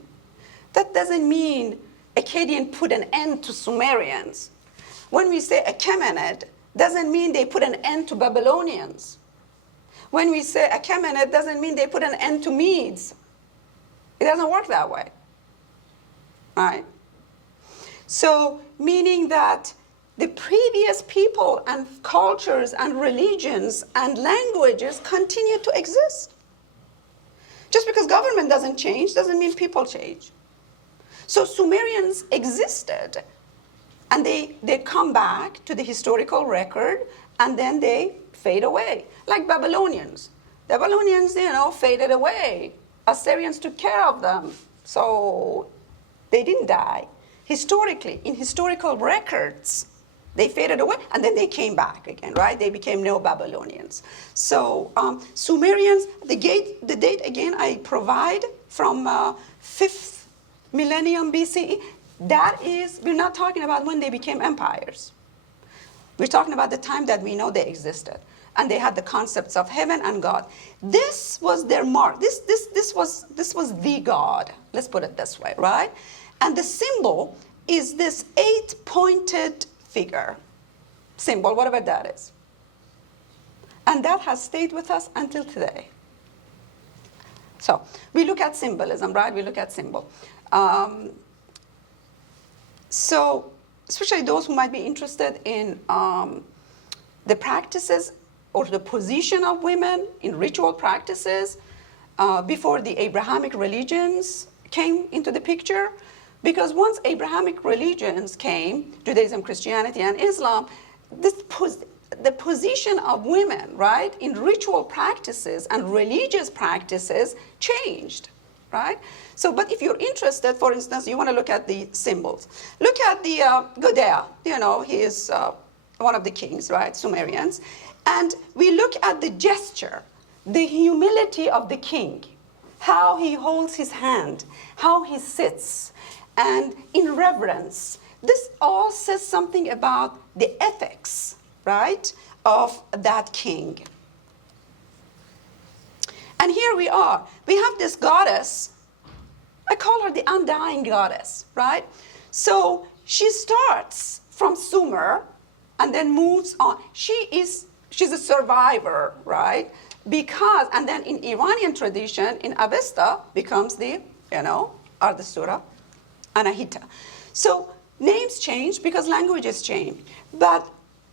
that doesn't mean Akkadian put an end to Sumerians. When we say Achaemenid, doesn't mean they put an end to Babylonians. When we say Achaemenid, doesn't mean they put an end to Medes. It doesn't work that way, right? So, meaning that the previous people and cultures and religions and languages continue to exist. Just because government doesn't change doesn't mean people change. So Sumerians existed, and they come back to the historical record, and then they fade away, like Babylonians. The Babylonians, faded away. Assyrians took care of them, so they didn't die. Historically, in historical records, they faded away, and then they came back again, right? They became Neo-Babylonians. So Sumerians, the date again I provide from 5th millennium BCE. That is, we're not talking about when they became empires. We're talking about the time that we know they existed, and they had the concepts of heaven and God. This was their mark. This was the God. Let's put it this way, right? And the symbol is this 8-pointed figure, symbol, whatever that is. And that has stayed with us until today. So we look at symbolism, right? We look at symbol. So especially those who might be interested in the practices or the position of women in ritual practices before the Abrahamic religions came into the picture. Because once Abrahamic religions came, Judaism, Christianity, and Islam, the position of women, right, in ritual practices and religious practices changed. right? So, but if you're interested, for instance, you want to look at the symbols. Look at the Godea. You know, he is one of the kings, right? Sumerians. And we look at the gesture, the humility of the king, how he holds his hand, how he sits, and in reverence. This all says something about the ethics, right, of that king. And here we are. We have this goddess. I call her the undying goddess, right? So she starts from Sumer and then moves on. She's a survivor, right? Because, and then in Iranian tradition, in Avesta becomes the, you know, Ardasura, Anahita. So names change because languages change, but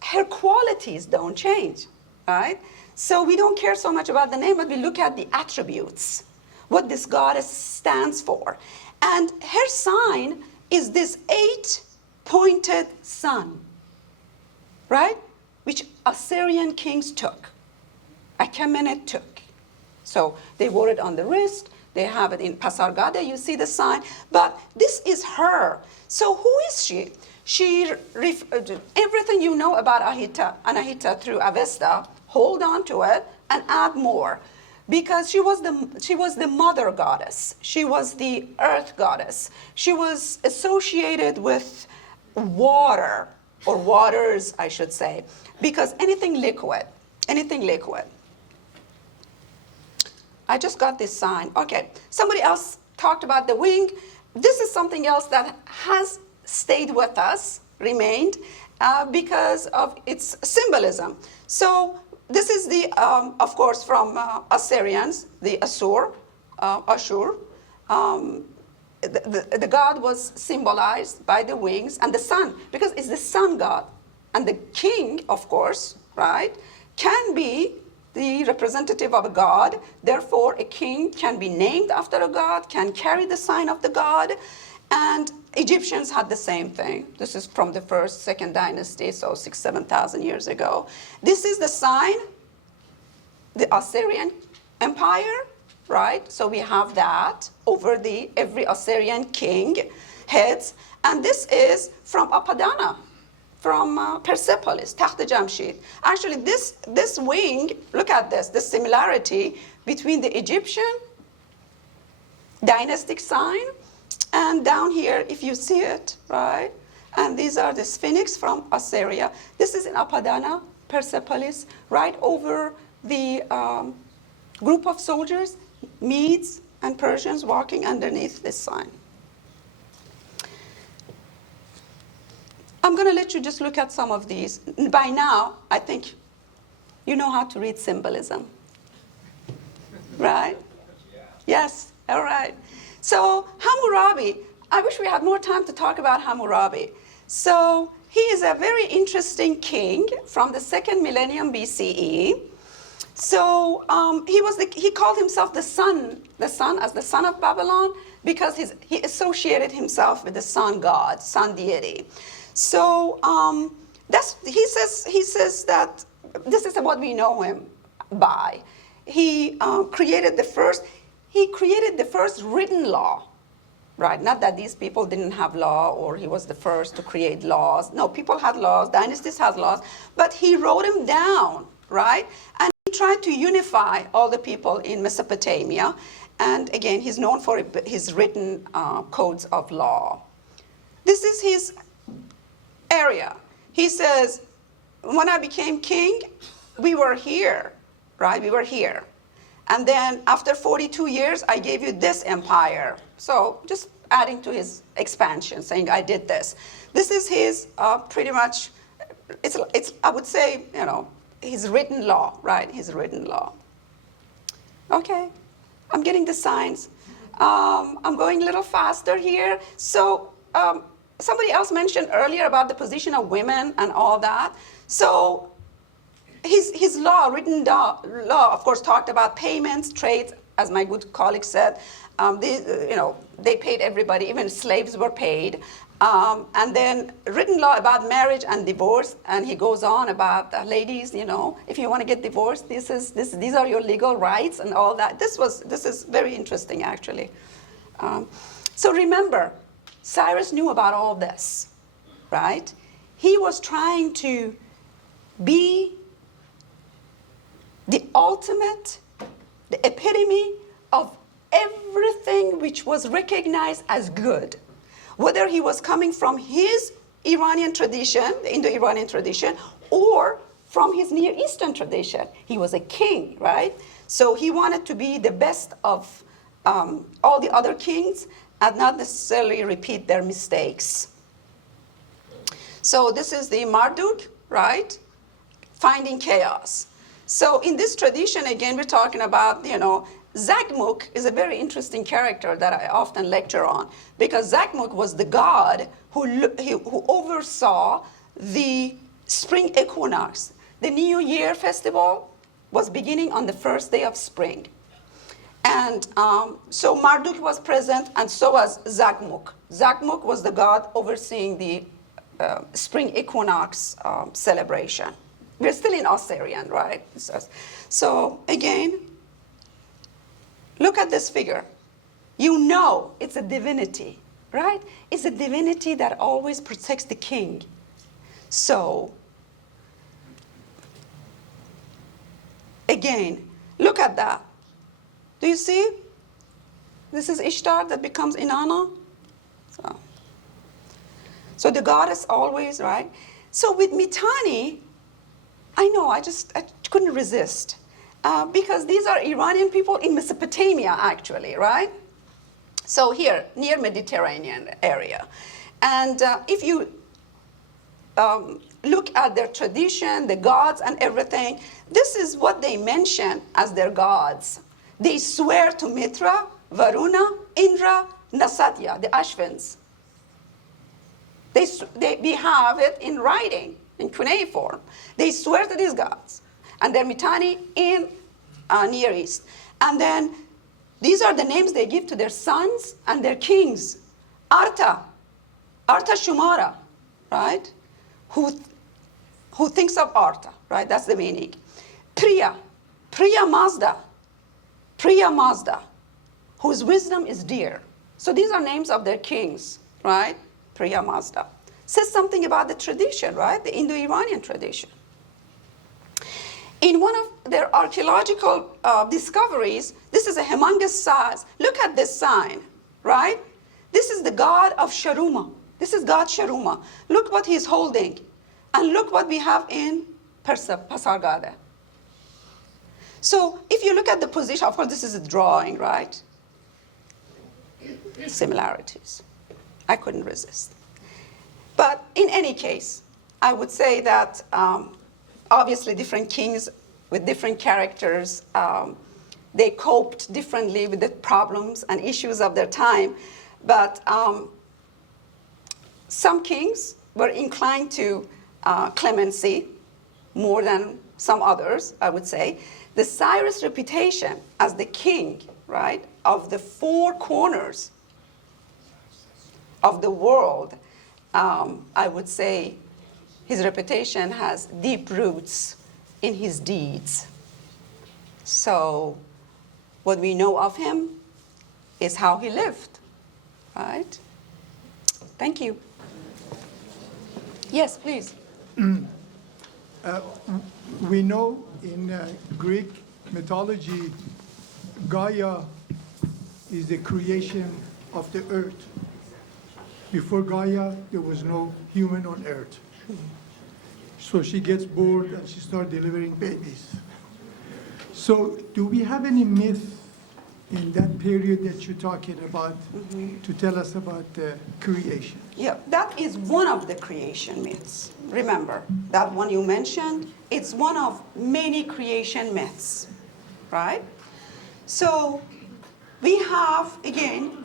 her qualities don't change, right? So we don't care so much about the name, but we look at the attributes, what this goddess stands for. And her sign is this 8-pointed sun, right? Which Assyrian kings took. Achaemenid took. So they wore it on the wrist. They have it in Pasargada. You see the sign. But this is her. So who is she? Everything you know about Anahita through Avesta, hold on to it and add more. Because she was the mother goddess. She was the earth goddess. She was associated with water, or waters, I should say. Because anything liquid. I just got this sign. Okay, somebody else talked about the wing. This is something else that has stayed with us, remained, because of its symbolism. So this is the, of course, from Assyrians, the Ashur. The god was symbolized by the wings and the sun, because it's the sun god. And the king, of course, right, can be the representative of a god. Therefore, a king can be named after a god, can carry the sign of the god. And Egyptians had the same thing. This is from the first, second dynasty, so 6,000-7,000 years ago. This is the sign, the Assyrian Empire, right? So we have that over every Assyrian king heads. And this is from Apadana, from Persepolis, Takht Jamshid. Actually, this wing, look at this, the similarity between the Egyptian dynastic sign and down here, if you see it, right? And these are the Sphinx from Assyria. This is in Apadana, Persepolis, right over the group of soldiers, Medes and Persians walking underneath this sign. I'm going to let you just look at some of these. By now, I think you know how to read symbolism, right? Yes, all right. So Hammurabi, I wish we had more time to talk about Hammurabi. So he is a very interesting king from the 2nd millennium BCE. So he called himself the sun as the son of Babylon, because he associated himself with the sun god, sun deity. So he says that this is what we know him by. He created the first written law, right? Not that these people didn't have law or he was the first to create laws. No, people had laws, dynasties had laws, but he wrote them down, right? And he tried to unify all the people in Mesopotamia. And again, he's known for his written codes of law. This is his area. He says, when I became king, we were here, right? We were here. And then after 42 years, I gave you this empire. So just adding to his expansion, saying I did this. This is his pretty much, it's I would say, you know, his written law, right? His written law. Okay, I'm getting the signs. I'm going a little faster here. So somebody else mentioned earlier about the position of women and all that. So his law, written law, of course, talked about payments, trades, as my good colleague said, they paid everybody, even slaves were paid. And then written law about marriage and divorce, and he goes on about ladies, if you want to get divorced, these are your legal rights and all that. This is very interesting, actually. So remember, Cyrus knew about all this, right? He was trying to be the ultimate, the epitome of everything which was recognized as good. Whether he was coming from his Iranian tradition, the Indo-Iranian tradition, or from his Near Eastern tradition. He was a king, right? So he wanted to be the best of all the other kings and not necessarily repeat their mistakes. So this is the Marduk, right? Finding chaos. So in this tradition, again, we're talking about, Zagmuk is a very interesting character that I often lecture on, because Zagmuk was the god who oversaw the spring equinox. The New Year festival was beginning on the first day of spring. And so Marduk was present, and so was Zagmuk. Zagmuk was the god overseeing the spring equinox celebration. We're still in Assyrian, right? So again, look at this figure. You know it's a divinity, right? It's a divinity that always protects the king. So, again, look at that. Do you see? This is Ishtar that becomes Inanna. So the goddess always, right? So with Mitanni, I know, I couldn't resist. Because these are Iranian people in Mesopotamia, actually, right? So here, near Mediterranean area. And if you look at their tradition, the gods and everything, this is what they mention as their gods. They swear to Mitra, Varuna, Indra, Nasatya, the Ashvins. We have it in writing, in cuneiform. They swear to these gods. And they're Mitanni in Near East. And then these are the names they give to their sons and their kings. Arta Shumara, right? Who thinks of Arta, right? That's the meaning. Priya Mazda, whose wisdom is dear. So these are names of their kings, right? Priya Mazda. Says something about the tradition, right? The Indo-Iranian tradition. In one of their archaeological discoveries, this is a humongous size. Look at this sign, right? This is the god of Sharuma. This is God Sharuma. Look what he's holding. And look what we have in Pasargada. So if you look at the position, of course this is a drawing, right? Similarities. I couldn't resist. But in any case, I would say that obviously different kings with different characters, they coped differently with the problems and issues of their time. But some kings were inclined to clemency more than some others, I would say. The Cyrus reputation as the king, right, of the four corners of the world, I would say his reputation has deep roots in his deeds. So what we know of him is how he lived, right? Thank you. Yes, please. We know in Greek mythology, Gaia is the creation of the earth. Before Gaia, there was no human on earth. So she gets bored and she starts delivering babies. So do we have any myth in that period that you're talking about to tell us about the creation? Yeah, that is one of the creation myths. Remember, that one you mentioned, it's one of many creation myths, right? So we have, again,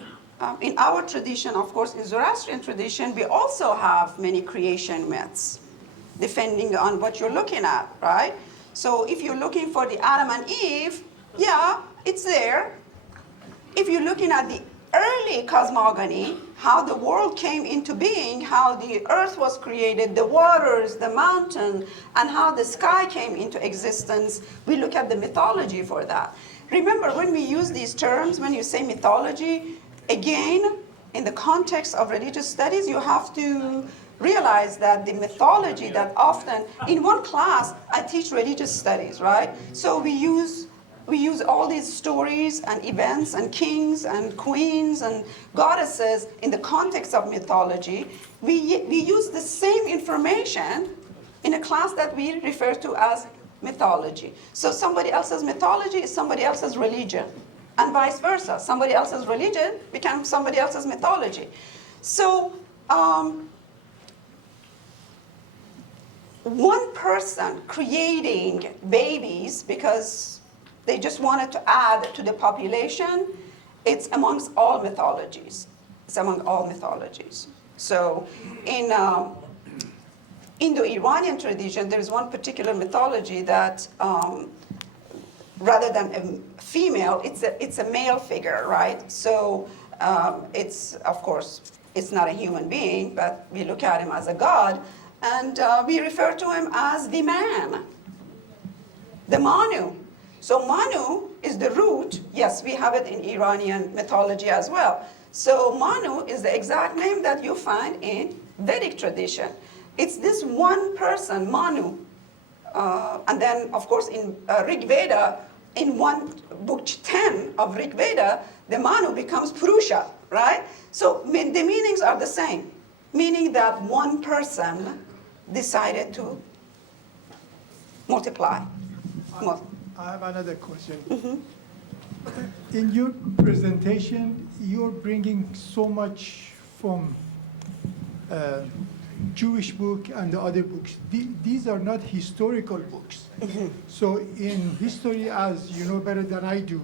in our tradition, of course, in Zoroastrian tradition, we also have many creation myths, depending on what you're looking at, right? So if you're looking for the Adam and Eve, yeah, it's there. if you're looking at the early cosmogony, how the world came into being, how the earth was created, the waters, the mountain, and how the sky came into existence, we look at the mythology for that. Remember, when we use these terms, when you say mythology, again, in the context of religious studies, you have to realize that the mythology that often, in one class, I teach religious studies, right? So we use all these stories and events and kings and queens and goddesses in the context of mythology. We use the same information in a class that we refer to as mythology. So somebody else's mythology is somebody else's religion, and vice versa. Somebody else's religion becomes somebody else's mythology. So one person creating babies because they just wanted to add to the population, it's amongst all mythologies. It's among all mythologies. So in Indo-Iranian tradition, there is one particular mythology that rather than a female, it's a male figure, right? So it's, of course, it's not a human being, but we look at him as a god, and we refer to him as the man, the Manu. So Manu is the root. Yes, we have it in Iranian mythology as well. So Manu is the exact name that you find in Vedic tradition. It's this one person, Manu. And then, of course, in Rig Veda, in book 10 of Rig Veda, the Manu becomes Purusha, right? So the meanings are the same, meaning that one person decided to multiply. I have another question. In your presentation, you're bringing so much from Jewish book and the other books. These are not historical books. So in history, as you know better than I do,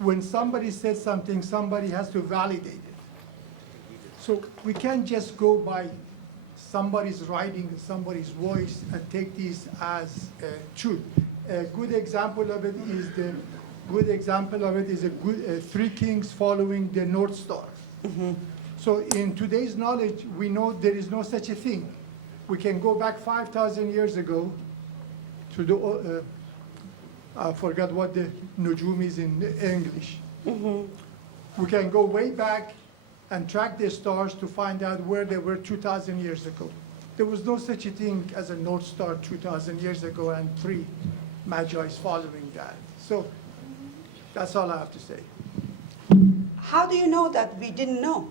when somebody says something, somebody has to validate it. So we can't just go by somebody's writing, somebody's voice, and take these as truth. A good example of it is Three Kings following the North Star. So in today's knowledge, we know there is no such a thing. We can go back 5,000 years ago to the, I forgot what the Nujum is in English. We can go way back and track the stars to find out where they were 2,000 years ago. There was no such a thing as a North Star 2,000 years ago and three Magi's following that. So that's all I have to say. How do you know that we didn't know?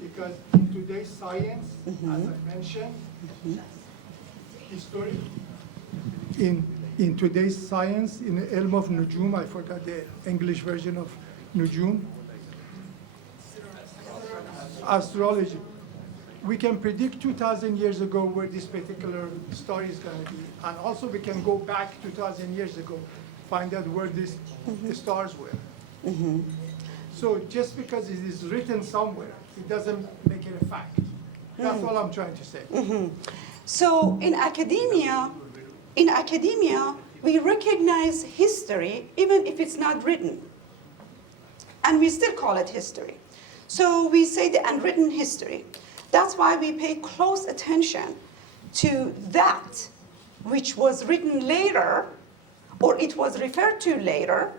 Because in today's science, as I mentioned, history, in today's science, in the Ilm of Nujum, I forgot the English version of Nujum, astrology, we can predict 2,000 years ago where this particular star is going to be. And also we can go back 2,000 years ago, find out where the stars were. So just because it is written somewhere, it doesn't make it a fact. That's all I'm trying to say. So in academia, we recognize history even if it's not written. And we still call it history. So we say the unwritten history. That's why we pay close attention to that which was written later, or it was referred to later,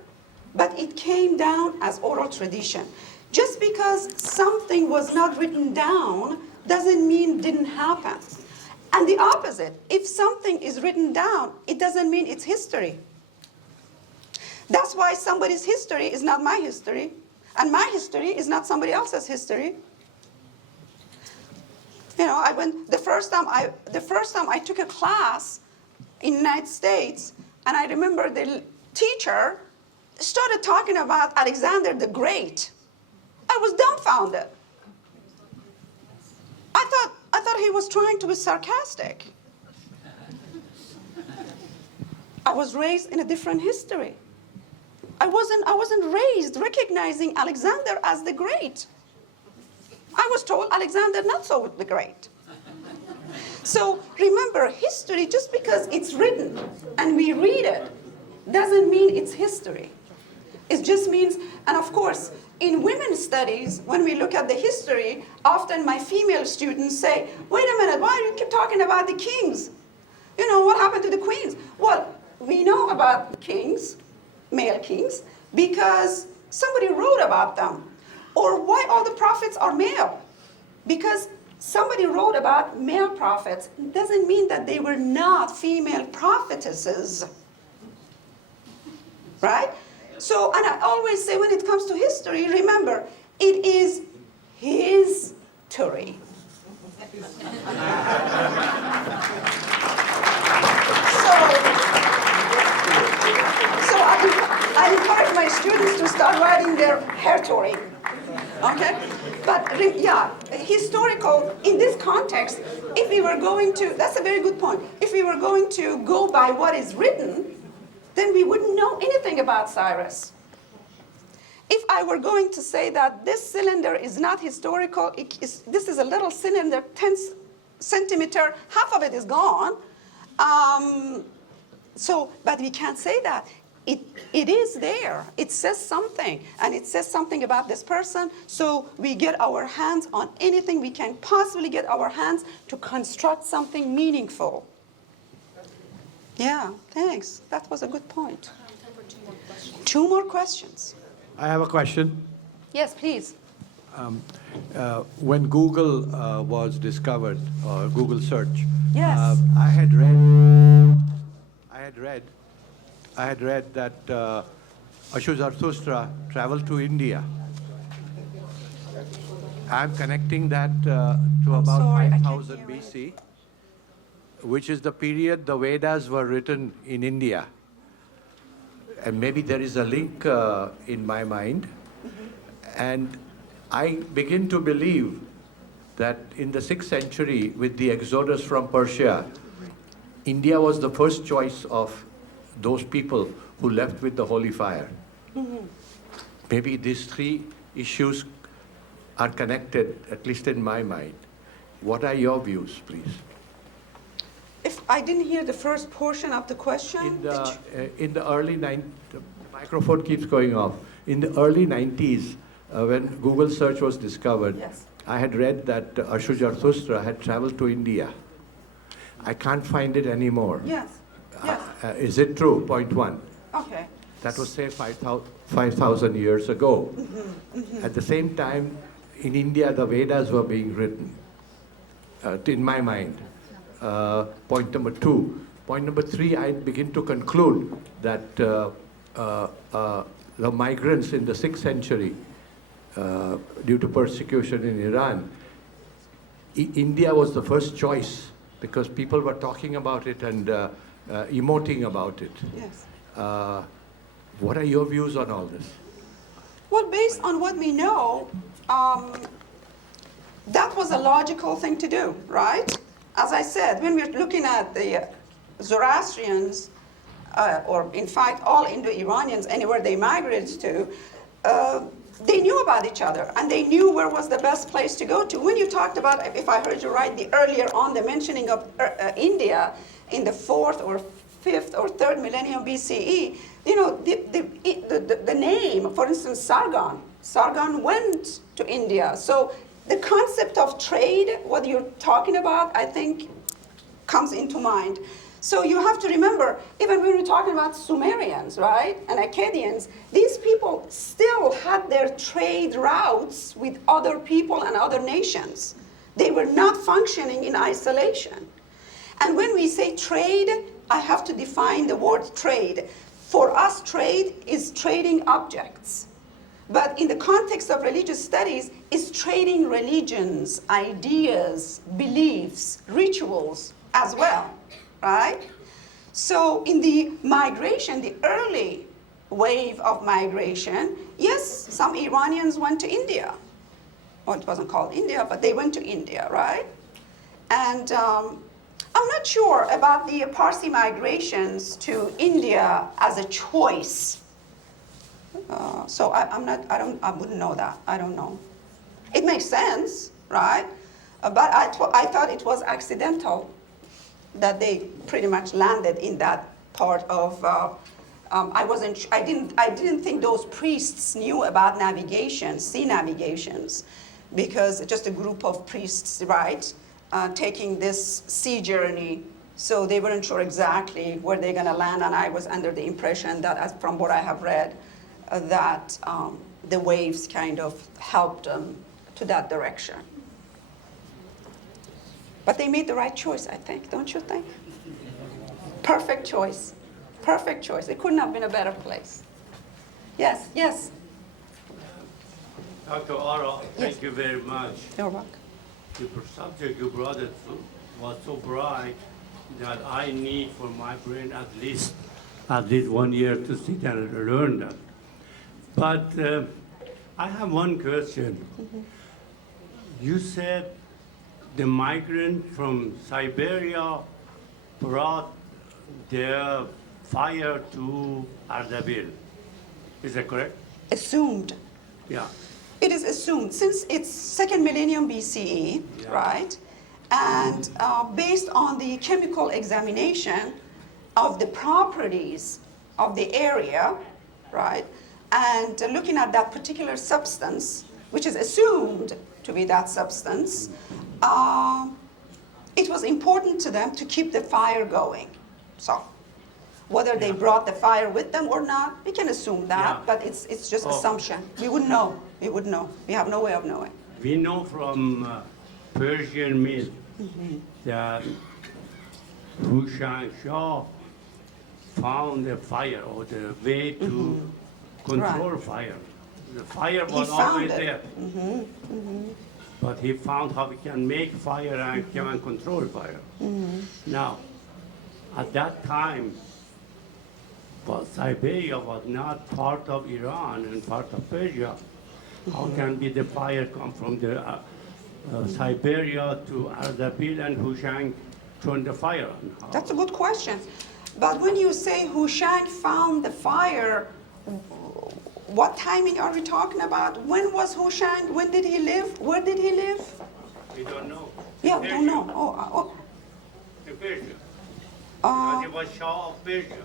but it came down as oral tradition. Just because something was not written down doesn't mean it didn't happen. And the opposite, if something is written down, it doesn't mean it's history. That's why somebody's history is not my history, and my history is not somebody else's history. You know, the first time I took a class in the United States, and I remember the teacher started talking about Alexander the Great. I was dumbfounded. I thought he was trying to be sarcastic. I was raised in a different history. I wasn't raised recognizing Alexander as the Great. I was told Alexander not so the Great. So remember, history, just because it's written and we read it, doesn't mean it's history. It just means, and of course, in women's studies, when we look at the history, often my female students say, wait a minute, why do you keep talking about the kings? You know, what happened to the queens? Well, we know about kings, male kings, because somebody wrote about them. Or why all the prophets are male? Because somebody wrote about male prophets. It doesn't mean that they were not female prophetesses. Right? So, and I always say when it comes to history, remember, it is his story. So I encourage my students to start writing their herstory. Okay? But yeah, historical, in this context, if we were going to, that's a very good point, if we were going to go by what is written, then we wouldn't know anything about Cyrus. If I were going to say that this cylinder is not historical, this is a little cylinder, 10 centimeter, half of it is gone. But we can't say that. It is there. It says something, and it says something about this person, so we get our hands on anything we can possibly get our hands to construct something meaningful. Yeah, thanks. That was a good point. Two more questions. I have a question. Yes, please. When Google was discovered, or Google search, Yes. I had read that Ashu Zarathustra traveled to India. I'm connecting that to about sorry, I can't 5000 hear it. BC, which is the period the Vedas were written in India. And maybe there is a link in my mind. And I begin to believe that in the 6th century, with the exodus from Persia, India was the first choice of those people who left with the holy fire. Maybe these three issues are connected, at least in my mind. What are your views, please? If I didn't hear the first portion of the question, In the early the microphone keeps going off. In the early 90s, when Google search was discovered, Yes. I had read that Ashu Zarathustra had traveled to India. I can't find it anymore. yes, yes, Is it true? Point one. okay. That was, say, 5,000 years ago. At the same time, in India, the Vedas were being written, in my mind. Point number two. Point number three, I begin to conclude that the migrants in the 6th century, due to persecution in Iran, India was the first choice because people were talking about it and emoting about it. Yes. What are your views on all this? Well, based on what we know, that was a logical thing to do, right? As I said, when we're looking at the Zoroastrians, or in fact all Indo-Iranians, anywhere they migrated to, they knew about each other and they knew where was the best place to go to. When you talked about, if I heard you right, earlier on the mentioning of India in the 4th or 5th or 3rd millennium BCE, you know, the name, for instance, Sargon went to India. So the concept of trade, what you're talking about, I think comes into mind. So you have to remember, even when we're talking about Sumerians, right, and Akkadians, these people still had their trade routes with other people and other nations. They were not functioning in isolation. And when we say trade, I have to define the word trade. For us, trade is trading objects. But in the context of religious studies, it's trading religions, ideas, beliefs, rituals as well, right? So in the migration, the early wave of migration, yes, some Iranians went to India. Well, it wasn't called India, but they went to India, right? And I'm not sure about the Parsi migrations to India as a choice. So I wouldn't know that. I don't know. It makes sense, right? But I thought it was accidental that they pretty much landed in that part of I didn't think those priests knew about navigation, sea navigations, because just a group of priests, right, taking this sea journey. So they weren't sure exactly where they're going to land, and I was under the impression that, from what I have read, that the waves kind of helped them to that direction. But they made the right choice, I think, don't you think? Perfect choice. Perfect choice. It couldn't have been a better place. Yes, yes. Dr. Ara, thank you very much. You're welcome. The subject you brought was so bright that I need for my brain at least 1 year to sit and learn that. But I have one question. You said the migrant from Siberia brought their fire to Ardabil. Is that correct? Assumed. Yeah. It is assumed, since it's 2nd millennium BCE, Yeah. right? And based on the chemical examination of the properties of the area, right? And looking at that particular substance, which is assumed to be that substance, it was important to them to keep the fire going. So, whether they brought the fire with them or not, we can assume that, Yeah. but it's just assumption. We would know. We would know. We have no way of knowing. We know from Persian myth that Hushan Shah found the fire or the way to control fire. The fire was found always it. there. But he found how we can make fire and can control fire. Now, at that time, but Siberia was not part of Iran and part of Persia. How can be the fire come from the Siberia to Ardabil and Hushang turn the fire on? How? That's a good question. But when you say Hushang found the fire, what timing are we talking about? When was Hushang? When did he live? Where did he live? We don't know. Yeah, In we don't know. Oh, In Persia. oh. Because he was Shah of Persia.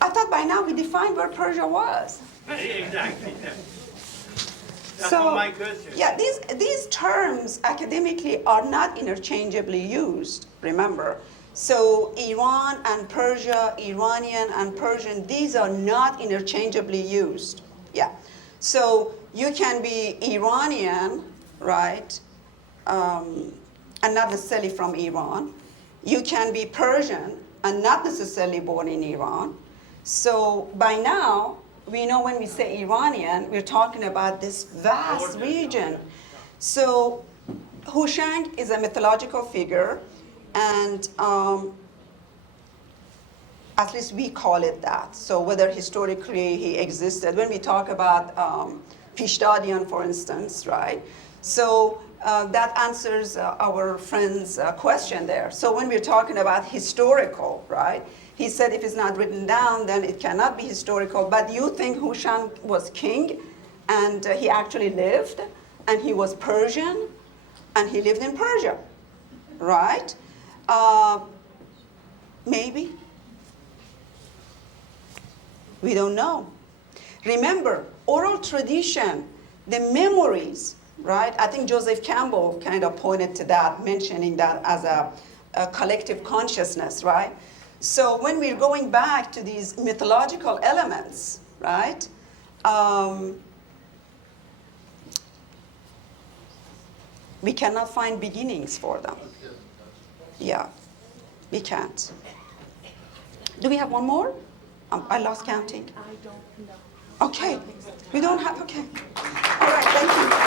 I thought by now we defined where Persia was. Exactly. That's So, my question. yeah, these terms academically are not interchangeably used, remember. So Iran and Persia, Iranian and Persian, these are not interchangeably used. Yeah. So you can be Iranian, right, and not necessarily from Iran. You can be Persian and not necessarily born in Iran. So by now, we know when we say Iranian, we're talking about this vast region. So Hushang is a mythological figure, and at least we call it that. So whether historically he existed, when we talk about Pishdadian, for instance, right? So that answers our friend's question there. So when we're talking about historical, right? He said if it's not written down, then it cannot be historical. But you think Hushang was king, and he actually lived, and he was Persian, and he lived in Persia, right? Maybe. We don't know. Remember, oral tradition, the memories, right? I think Joseph Campbell kind of pointed to that, mentioning that as a collective consciousness, right? So when we're going back to these mythological elements, right? We cannot find beginnings for them. Yeah, we can't. Do we have one more? I lost counting. I don't know. Okay, we don't have, okay. All right, thank you.